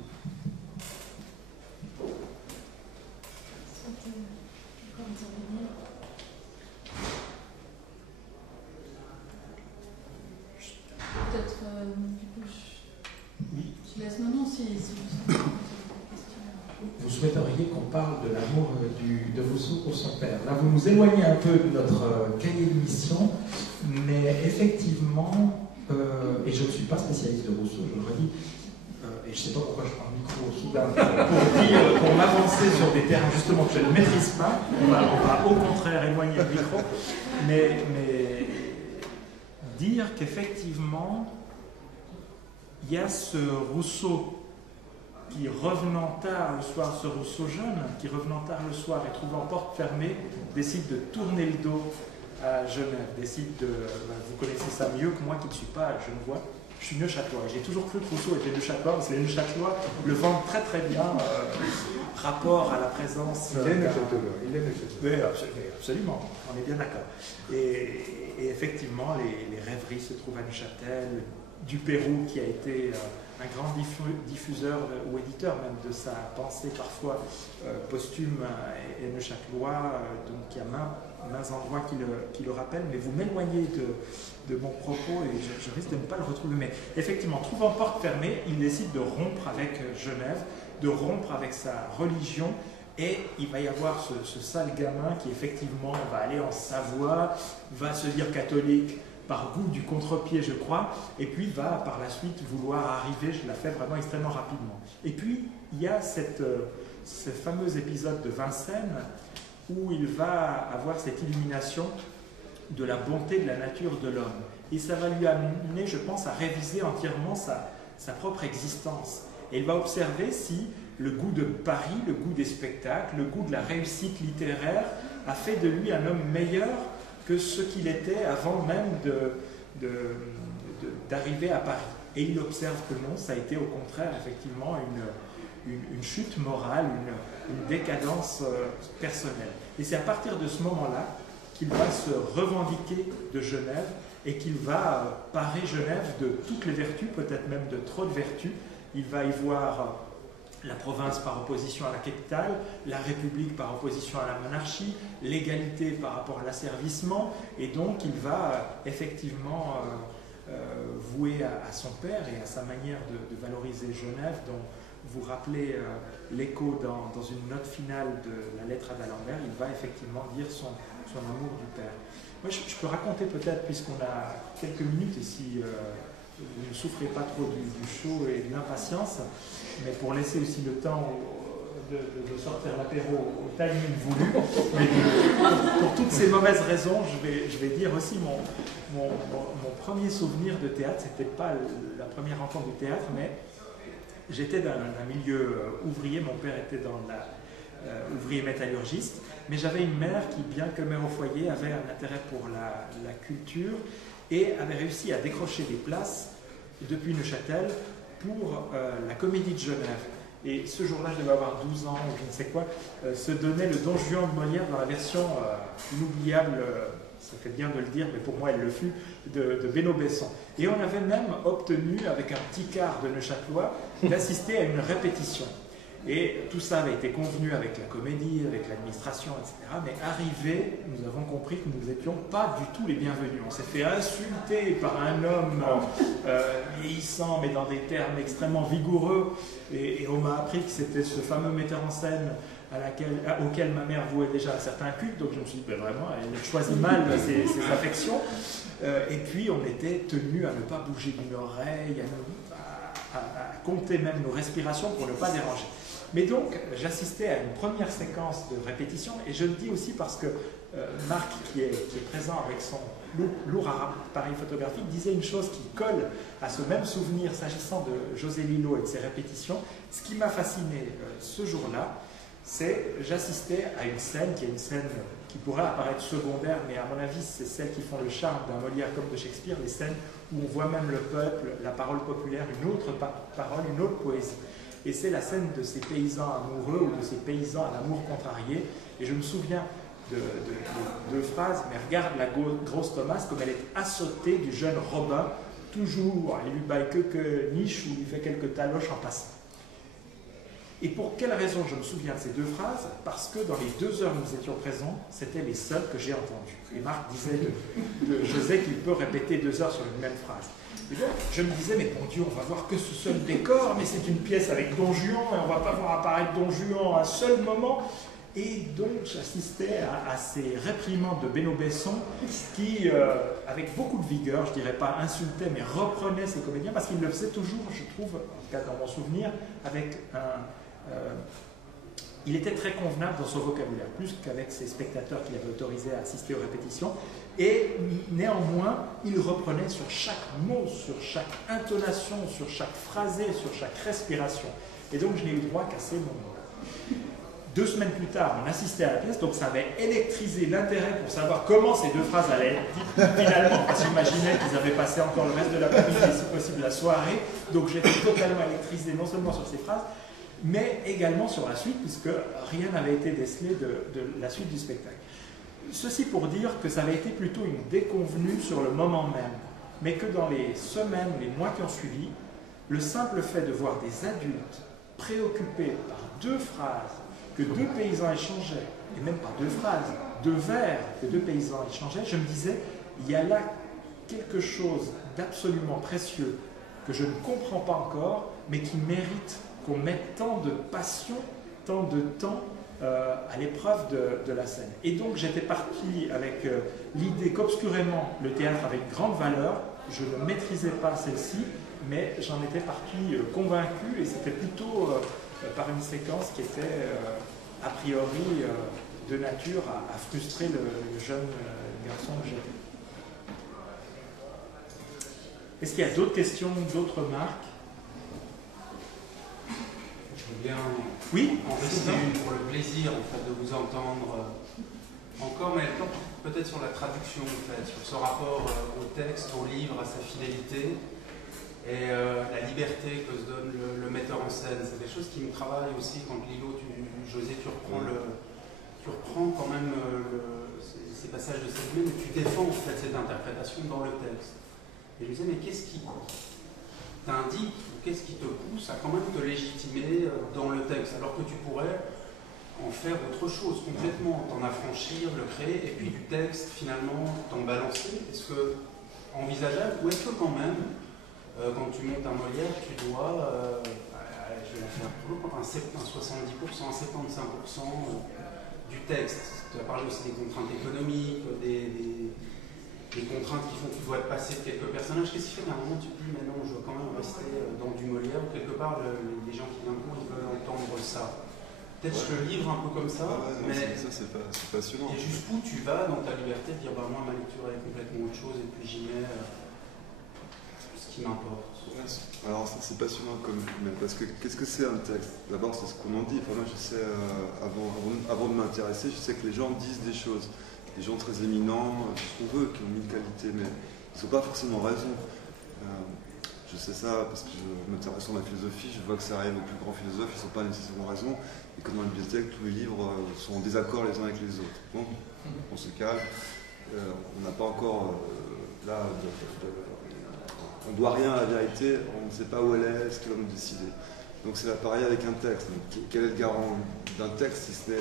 Peut-être, du coup, je laisse non, si vous avez une question. Vous souhaiteriez qu'on parle de l'amour de Rousseau pour son père. Là, vous nous éloignez un peu de notre cahier de mission, mais effectivement, et je ne suis pas spécialiste de Rousseau, je le redis, et je ne sais pas pourquoi je prends le micro soudain, pour m'avancer sur des terrains justement que je ne maîtrise pas, on va au contraire éloigner le micro, mais dire qu'effectivement, il y a ce Rousseau qui, revenant tard le soir, ce Rousseau jeune, qui revenant tard le soir et trouvant porte fermée, décide de tourner le dos à Genève, décide de... Vous connaissez ça mieux que moi qui ne suis pas genevois, je suis neuchâtelois. J'ai toujours cru que Rousseau était neuchâtelois, parce que les neuchâtelois le vendent très très bien, rapport à la présence... Il est neuchâtelois. Oui, absolument, on est bien d'accord. Et effectivement, les rêveries se trouvent à Neuchâtel, du Pérou qui a été grand diffuseur ou éditeur même de sa pensée parfois posthume et neuchâtelois, donc il y a maints endroits qui le rappellent, mais vous m'éloignez de mon propos et je risque de ne pas le retrouver. Mais effectivement, trouvant porte fermée, il décide de rompre avec Genève, de rompre avec sa religion, et il va y avoir ce sale gamin qui effectivement va aller en Savoie, va se dire catholique par goût du contre-pied, je crois, et puis va par la suite vouloir arriver, je la fais vraiment extrêmement rapidement. Et puis, il y a ce fameux épisode de Vincennes où il va avoir cette illumination de la bonté de la nature de l'homme. Et ça va lui amener, je pense, à réviser entièrement sa propre existence. Et il va observer si le goût de Paris, le goût des spectacles, le goût de la réussite littéraire a fait de lui un homme meilleur que ce qu'il était avant même d'arriver à Paris. Et il observe que non, ça a été au contraire effectivement une chute morale, une décadence personnelle. Et c'est à partir de ce moment-là qu'il va se revendiquer de Genève et qu'il va parer Genève de toutes les vertus, peut-être même de trop de vertus. Il va y voir la province par opposition à la capitale, la république par opposition à la monarchie, l'égalité par rapport à l'asservissement, et donc il va effectivement vouer à son père et à sa manière de valoriser Genève, dont vous rappelez l'écho dans une note finale de la lettre à d'Alembert. Il va effectivement dire son amour du père. Moi, je peux raconter peut-être, puisqu'on a quelques minutes, et si vous ne souffrez pas trop du chaud et de l'impatience, mais pour laisser aussi le temps de sortir l'apéro au timing voulu, mais pour toutes ces mauvaises raisons, je vais dire aussi mon premier souvenir de théâtre. C'était pas la première rencontre du théâtre, mais j'étais dans un milieu ouvrier. Mon père était dans ouvrier métallurgiste, mais j'avais une mère qui, bien que mère au foyer, avait un intérêt pour la culture et avait réussi à décrocher des places depuis Neuchâtel pour la Comédie de Genève. Et ce jour-là, je devais avoir 12 ans ou je ne sais quoi, se donnait le Don Juan de Molière dans la version inoubliable, ça fait bien de le dire, mais pour moi elle le fut, de Beno Besson. Et on avait même obtenu, avec un petit quart de Neuchâtelois, d'assister à une répétition. Et tout ça avait été convenu avec la comédie, avec l'administration, etc. Mais arrivé, nous avons compris que nous n'étions pas du tout les bienvenus. On s'est fait insulter par un homme vieillissant, mais dans des termes extrêmement vigoureux. Et on m'a appris que c'était ce fameux metteur en scène auquel ma mère vouait déjà un certain culte. Donc je me suis dit, ben vraiment, elle choisit mal ses affections. Et puis on était tenus à ne pas bouger d'une oreille, à compter même nos respirations pour ne pas déranger. Mais donc, j'assistais à une première séquence de répétition, et je le dis aussi parce que Marc, qui est présent avec son lourd appareil photographique, disait une chose qui colle à ce même souvenir s'agissant de José Lillo et de ses répétitions. Ce qui m'a fasciné ce jour-là, c'est j'assistais à une scène qui est une scène qui pourrait apparaître secondaire, mais à mon avis, c'est celles qui font le charme d'un Molière comme de Shakespeare, les scènes où on voit même le peuple, la parole populaire, une autre parole, une autre poésie. Et c'est la scène de ces paysans amoureux ou de ces paysans à l'amour contrarié. Et je me souviens de deux phrases, mais regarde la grosse Thomas comme elle est assautée du jeune Robin, toujours, il lui baille que niche ou il fait quelques taloches en passant. Et pour quelle raison je me souviens de ces deux phrases? Parce que dans les 2 heures où nous étions présents, c'était les seules que j'ai entendues. Et Marc disait de José qu'il peut répéter 2 heures sur une même phrase. Et donc, je me disais, mais bon Dieu, on va voir que ce seul décor, mais c'est une pièce avec Don Juan, et on ne va pas voir apparaître Don Juan à un seul moment. Et donc, j'assistais à ces réprimandes de Beno Besson qui, avec beaucoup de vigueur, je ne dirais pas insultait, mais reprenait ces comédiens, parce qu'il le faisait toujours, je trouve, en tout cas dans mon souvenir, avec il était très convenable dans son vocabulaire, plus qu'avec ses spectateurs qu'il avait autorisés à assister aux répétitions. Et néanmoins, il reprenait sur chaque mot, sur chaque intonation, sur chaque phrasé, sur chaque respiration. Et donc, je n'ai eu droit qu'à ces moments-là. 2 semaines plus tard, on assistait à la pièce, donc ça avait électrisé l'intérêt pour savoir comment ces 2 phrases allaient être dites finalement, parce que j'imaginais qu'ils avaient passé encore le reste de l'après-midi et si possible la soirée. Donc j'étais totalement électrisé, non seulement sur ces phrases, mais également sur la suite, puisque rien n'avait été décelé de la suite du spectacle. Ceci pour dire que ça avait été plutôt une déconvenue sur le moment même, mais que dans les semaines, les mois qui ont suivi, le simple fait de voir des adultes préoccupés par 2 phrases que 2 paysans échangeaient, et même pas 2 phrases, 2 vers que 2 paysans échangeaient, je me disais, il y a là quelque chose d'absolument précieux que je ne comprends pas encore, mais qui mérite qu'on mette tant de passion, tant de temps à l'épreuve de la scène. Et donc j'étais parti avec l'idée qu'obscurément le théâtre avait une grande valeur, je ne maîtrisais pas celle-ci, mais j'en étais parti convaincu, et c'était plutôt par une séquence qui était a priori de nature à frustrer le jeune garçon que j'étais. Est-ce qu'il y a d'autres questions, d'autres remarques? Je veux bien oui, en rester une pour le plaisir en fait, de vous entendre encore, mais peut-être sur la traduction, en fait, sur ce rapport au texte, au livre, à sa fidélité, et la liberté que se donne le metteur en scène. C'est des choses qui me travaillent aussi quand Lilo, José, tu reprends quand même ces passages de cette même, et tu défends en fait cette interprétation dans le texte. Et je me disais, mais qu'est-ce qui t'indique, ou qu'est-ce qui te pousse à quand même te légitimer dans le texte, alors que tu pourrais en faire autre chose complètement, t'en affranchir, le créer, et puis du texte finalement t'en balancer? Est-ce que envisageable, ou est-ce que quand même, quand tu montes un Molière, tu dois, je vais la faire un 70%, un 75% du texte? Tu as parlé aussi des contraintes économiques, des contraintes qui font que tu dois te passer de quelques personnages. Qu'est-ce qui fait qu'à un moment tu te dis, mais non, je dois quand même rester dans du Molière, ou quelque part les gens qui viennent ils veulent entendre ça? Peut-être je le livre un peu comme ça, mais ça c'est passionnant. Et jusqu'où tu vas dans ta liberté de dire, bah moi ma lecture est complètement autre chose, et puis j'y mets ce qui m'importe. Alors ça c'est passionnant parce que qu'est-ce que c'est un texte? D'abord c'est ce qu'on en dit. Enfin, moi je sais, avant de m'intéresser, je sais que les gens disent des choses. Des gens très éminents, tout ce qu'on veut, qui ont mille qualités, mais ils n'ont pas forcément raison. Je sais ça parce que je m'intéresse à la philosophie, je vois que ça arrive aux plus grands philosophes, ils n'ont pas nécessairement raison, et que dans la bibliothèque, tous les livres sont en désaccord les uns avec les autres. Bon, on se calme, on n'a pas encore on ne doit rien à la vérité, on ne sait pas où elle est, ce qu'elle va nous décider. Donc c'est pareil avec un texte. Donc, quel est le garant d'un texte si ce n'est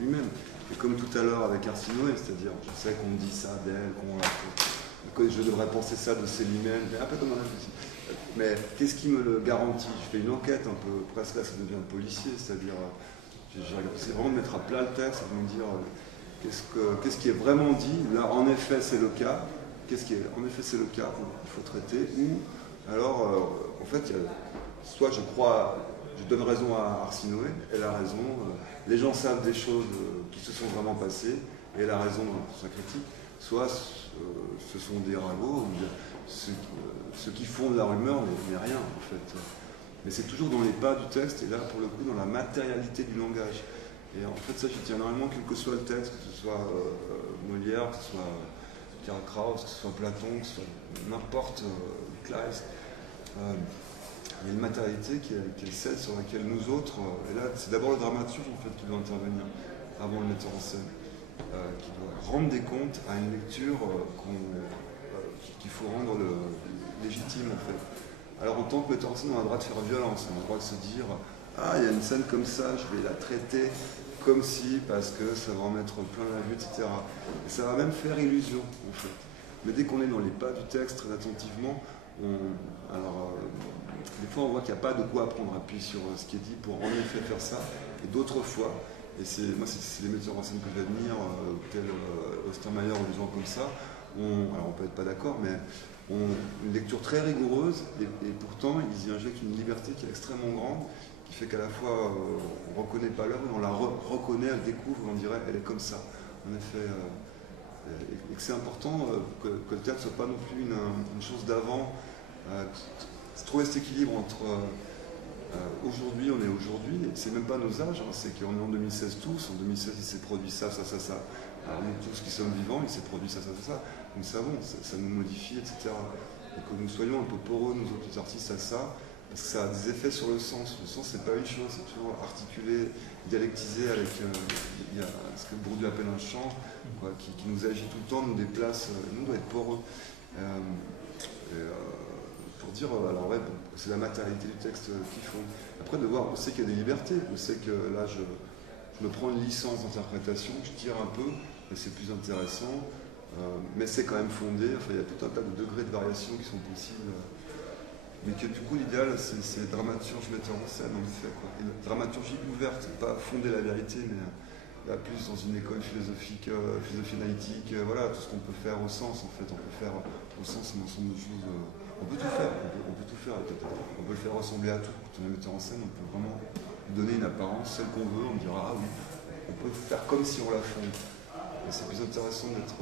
lui-même? Et comme tout à l'heure avec Arsinoé, c'est-à-dire, je sais qu'on me dit ça d'elle, que je devrais penser ça de Célimène, mais un peu comme un réflexion. Mais qu'est-ce qui me le garantit? Je fais une enquête un peu, presque là ça devient un policier, c'est-à-dire, c'est vraiment de mettre à plat le texte et de me dire qu'est-ce qui est vraiment dit. Là, en effet, c'est le cas. En effet, c'est le cas, il faut traiter. Ou alors, en fait, soit je crois, je donne raison à Arsinoé, elle a raison. Les gens savent des choses qui se sont vraiment passées, et elle a raison dans sa critique. Soit ce sont des ragots, ceux qui font de la rumeur n'est rien en fait. Mais c'est toujours dans les pas du texte, et là pour le coup dans la matérialité du langage. Et en fait ça j'y tiens énormément, quel que soit le texte, que ce soit Molière, que ce soit Karl Kraus, que ce soit Platon, que ce soit n'importe Kleist. Il y a une matérialité qui est celle sur laquelle nous autres, et là c'est d'abord le dramaturge en fait qui doit intervenir avant le metteur en scène, qui doit rendre des comptes à une lecture qu'il faut rendre légitime en fait. Alors en tant que metteur en scène, on a le droit de faire violence, on a le droit de se dire ah il y a une scène comme ça, je vais la traiter comme si, parce que ça va en mettre plein la vue, etc. Et ça va même faire illusion en fait. Mais dès qu'on est dans les pas du texte très attentivement, des fois on voit qu'il n'y a pas de quoi prendre appui sur ce qui est dit pour en effet faire ça, et d'autres fois, et c'est les metteurs en scène que j'admire, tels Ostermayer ou des gens comme ça, alors on peut être pas d'accord, mais ont une lecture très rigoureuse, et pourtant ils y injectent une liberté qui est extrêmement grande, qui fait qu'à la fois on ne reconnaît pas l'œuvre, mais on la reconnaît, elle découvre, on dirait elle est comme ça. En effet, et que c'est important que le théâtre ne soit pas non plus une chose d'avant. Trouver cet équilibre entre aujourd'hui, on est aujourd'hui, c'est même pas nos âges, hein, c'est qu'on est en 2016 tous, en 2016 il s'est produit ça. Alors nous tous qui sommes vivants, il s'est produit ça. Nous savons, ça nous modifie, etc. Et que nous soyons un peu poreux, nous autres artistes, à ça, parce que ça a des effets sur le sens. Le sens, c'est pas une chose, c'est toujours articulé, dialectisé avec il y a ce que Bourdieu appelle un champ, quoi, qui nous agit tout le temps, nous déplace, nous doit être poreux. pour dire, alors ouais, bon, c'est la matérialité du texte qui fonde. Après, de voir où c'est qu'il y a des libertés, où c'est que là, je me prends une licence d'interprétation, je tire un peu, et c'est plus intéressant, mais c'est quand même fondé, enfin, il y a tout un tas de degrés de variation qui sont possibles. Mais que du coup, l'idéal, c'est dramaturge, metteur en scène, en effet, quoi. Et dramaturgie ouverte, pas fonder la vérité, mais là, plus dans une école philosophique, philosophie analytique, voilà, tout ce qu'on peut faire au sens, en fait. On peut faire au sens un ensemble de choses. On peut tout faire, on peut tout faire. On peut le faire ressembler à tout. Quand on est metteur en scène, on peut vraiment donner une apparence, celle qu'on veut, on dira, ah oui, on peut faire comme si on la fonde. Et c'est plus intéressant d'être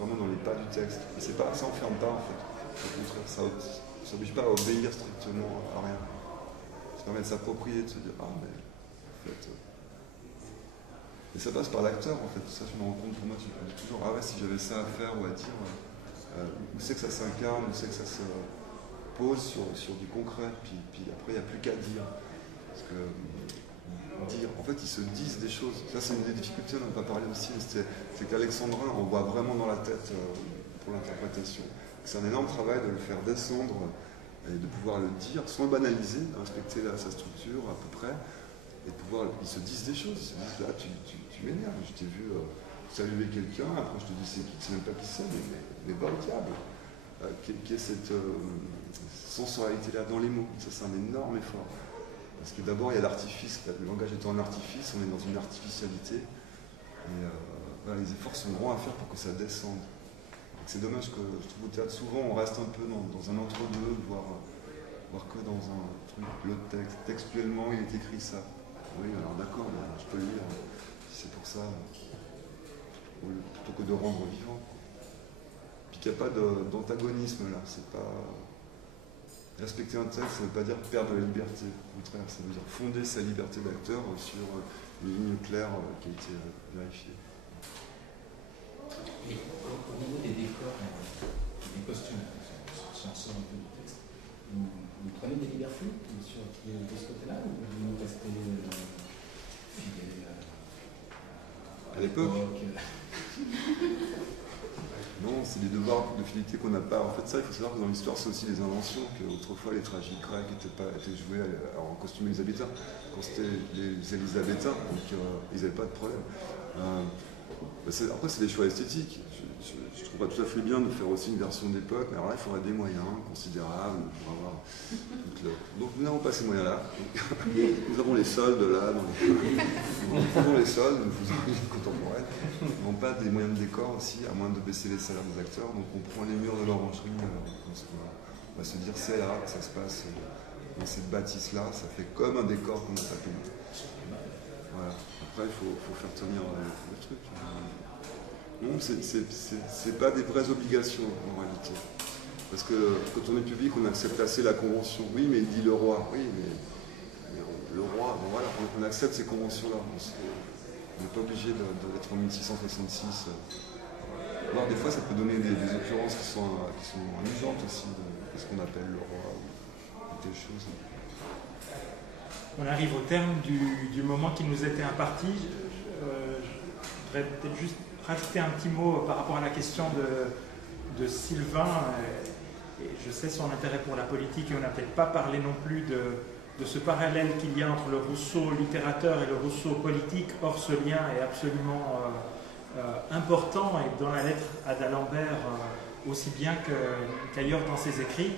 vraiment dans les pas du texte. Et c'est pas, ça n'enferme pas, en fait. Au contraire, ça n'oblige pas à obéir strictement à rien. Ça permet de s'approprier, de se dire, ah mais en fait... Et ça passe par l'acteur, en fait. Ça, je me rends compte, pour moi, je me dis toujours, ah ouais, si j'avais ça à faire ou à dire, où c'est que ça s'incarne, où c'est que ça se pose sur du concret, puis après, il n'y a plus qu'à dire. Parce que dire, en fait, ils se disent des choses. Ça, c'est une des difficultés, on n'a pas parlé aussi, c'est qu'Alexandrin, on voit vraiment dans la tête pour l'interprétation. C'est un énorme travail de le faire descendre et de pouvoir le dire, sans le banaliser, de respecter sa structure à peu près, et de pouvoir, ils se disent des choses, ils se disent, là, tu m'énerves, je t'ai vu saluer quelqu'un, après je te dis c'est qui, tu sais même pas qui c'est, mais va au diable. Qui est cette sensualité-là dans les mots, ça c'est un énorme effort. Parce que d'abord il y a l'artifice, le langage étant un artifice, on est dans une artificialité, et voilà, les efforts sont grands à faire pour que ça descende. C'est dommage que je trouve au théâtre, souvent on reste un peu dans un entre-deux, voire que dans un truc, le texte. Textuellement, il est écrit ça. Oui, alors d'accord, je peux le lire. C'est pour ça, plutôt que de rendre vivant. Puis qu'il n'y a pas d'antagonisme là. C'est pas... Respecter un texte, ça ne veut pas dire perdre la liberté. Au contraire, ça veut dire fonder sa liberté d'acteur sur une ligne claire qui a été vérifiée. Et au niveau des décors, des costumes, si on sort un peu du texte, vous prenez des libertés de ce côté-là ou vous restez fidèle à l'époque? Non, c'est des devoirs de fidélité qu'on n'a pas. En fait, ça, il faut savoir que dans l'histoire, c'est aussi des inventions, qu'autrefois les tragiques grecs étaient joués en costume élisabétain. Quand c'était les élisabétains, donc ils n'avaient pas de problème. Après, c'est des choix esthétiques. Je trouve pas tout à fait bien de faire aussi une version d'époque, mais alors là, il faudrait des moyens considérables pour avoir Donc, nous n'avons pas ces moyens-là. Nous avons les soldes là. Nous avons les soldes, nous faisons une contemporaine. Nous n'avons pas des moyens de décor aussi, à moins de baisser les salaires des acteurs. Donc, on prend les murs de l'orangerie. On va se dire, c'est là que ça se passe, dans cette bâtisse-là. Ça fait comme un décor qu'on n'a pas payé. Voilà. Après, il faut faire tenir le truc. Non, c'est pas des vraies obligations en réalité. Parce que quand on est public, on accepte assez la convention. Oui, mais il dit le roi. Oui, mais le roi, bon voilà, on accepte ces conventions-là. On n'est pas obligé d'être en 1666. Alors, des fois, ça peut donner des occurrences qui sont amusantes aussi, de ce qu'on appelle le roi ou telle chose. On arrive au terme du moment qui nous était imparti. Je voudrais peut-être juste rajouter un petit mot par rapport à la question de Sylvain. Et je sais son intérêt pour la politique et on n'a peut-être pas parlé non plus de ce parallèle qu'il y a entre le Rousseau littérateur et le Rousseau politique. Or, ce lien est absolument important et dans la lettre à d'Alembert aussi bien qu'ailleurs dans ses écrits.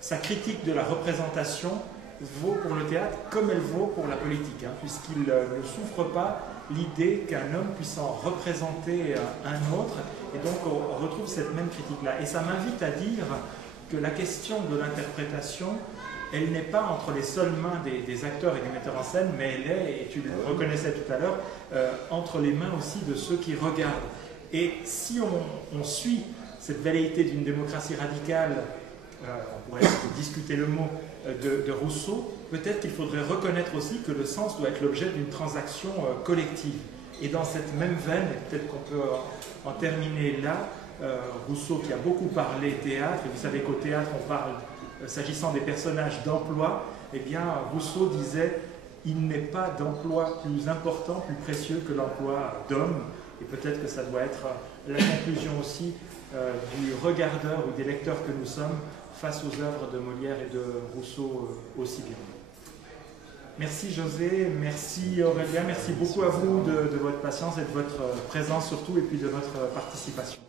Sa critique de la représentation vaut pour le théâtre comme elle vaut pour la politique, puisqu'il ne souffre pas l'idée qu'un homme puisse en représenter un autre, et donc on retrouve cette même critique-là. Et ça m'invite à dire que la question de l'interprétation, elle n'est pas entre les seules mains des acteurs et des metteurs en scène, mais elle est, et tu le reconnaissais tout à l'heure, entre les mains aussi de ceux qui regardent. Et si on suit cette velléité d'une démocratie radicale, on pourrait discuter le mot, de Rousseau, peut-être qu'il faudrait reconnaître aussi que le sens doit être l'objet d'une transaction collective. Et dans cette même veine, et peut-être qu'on peut en terminer là, Rousseau qui a beaucoup parlé théâtre, et vous savez qu'au théâtre on parle, s'agissant des personnages, d'emploi, eh bien Rousseau disait « il n'est pas d'emploi plus important, plus précieux que l'emploi d'homme », et peut-être que ça doit être la conclusion aussi du regardeur ou des lecteurs que nous sommes face aux œuvres de Molière et de Rousseau aussi bien. Merci José, merci Aurélien, merci beaucoup à vous de votre patience et de votre présence surtout, et puis de votre participation.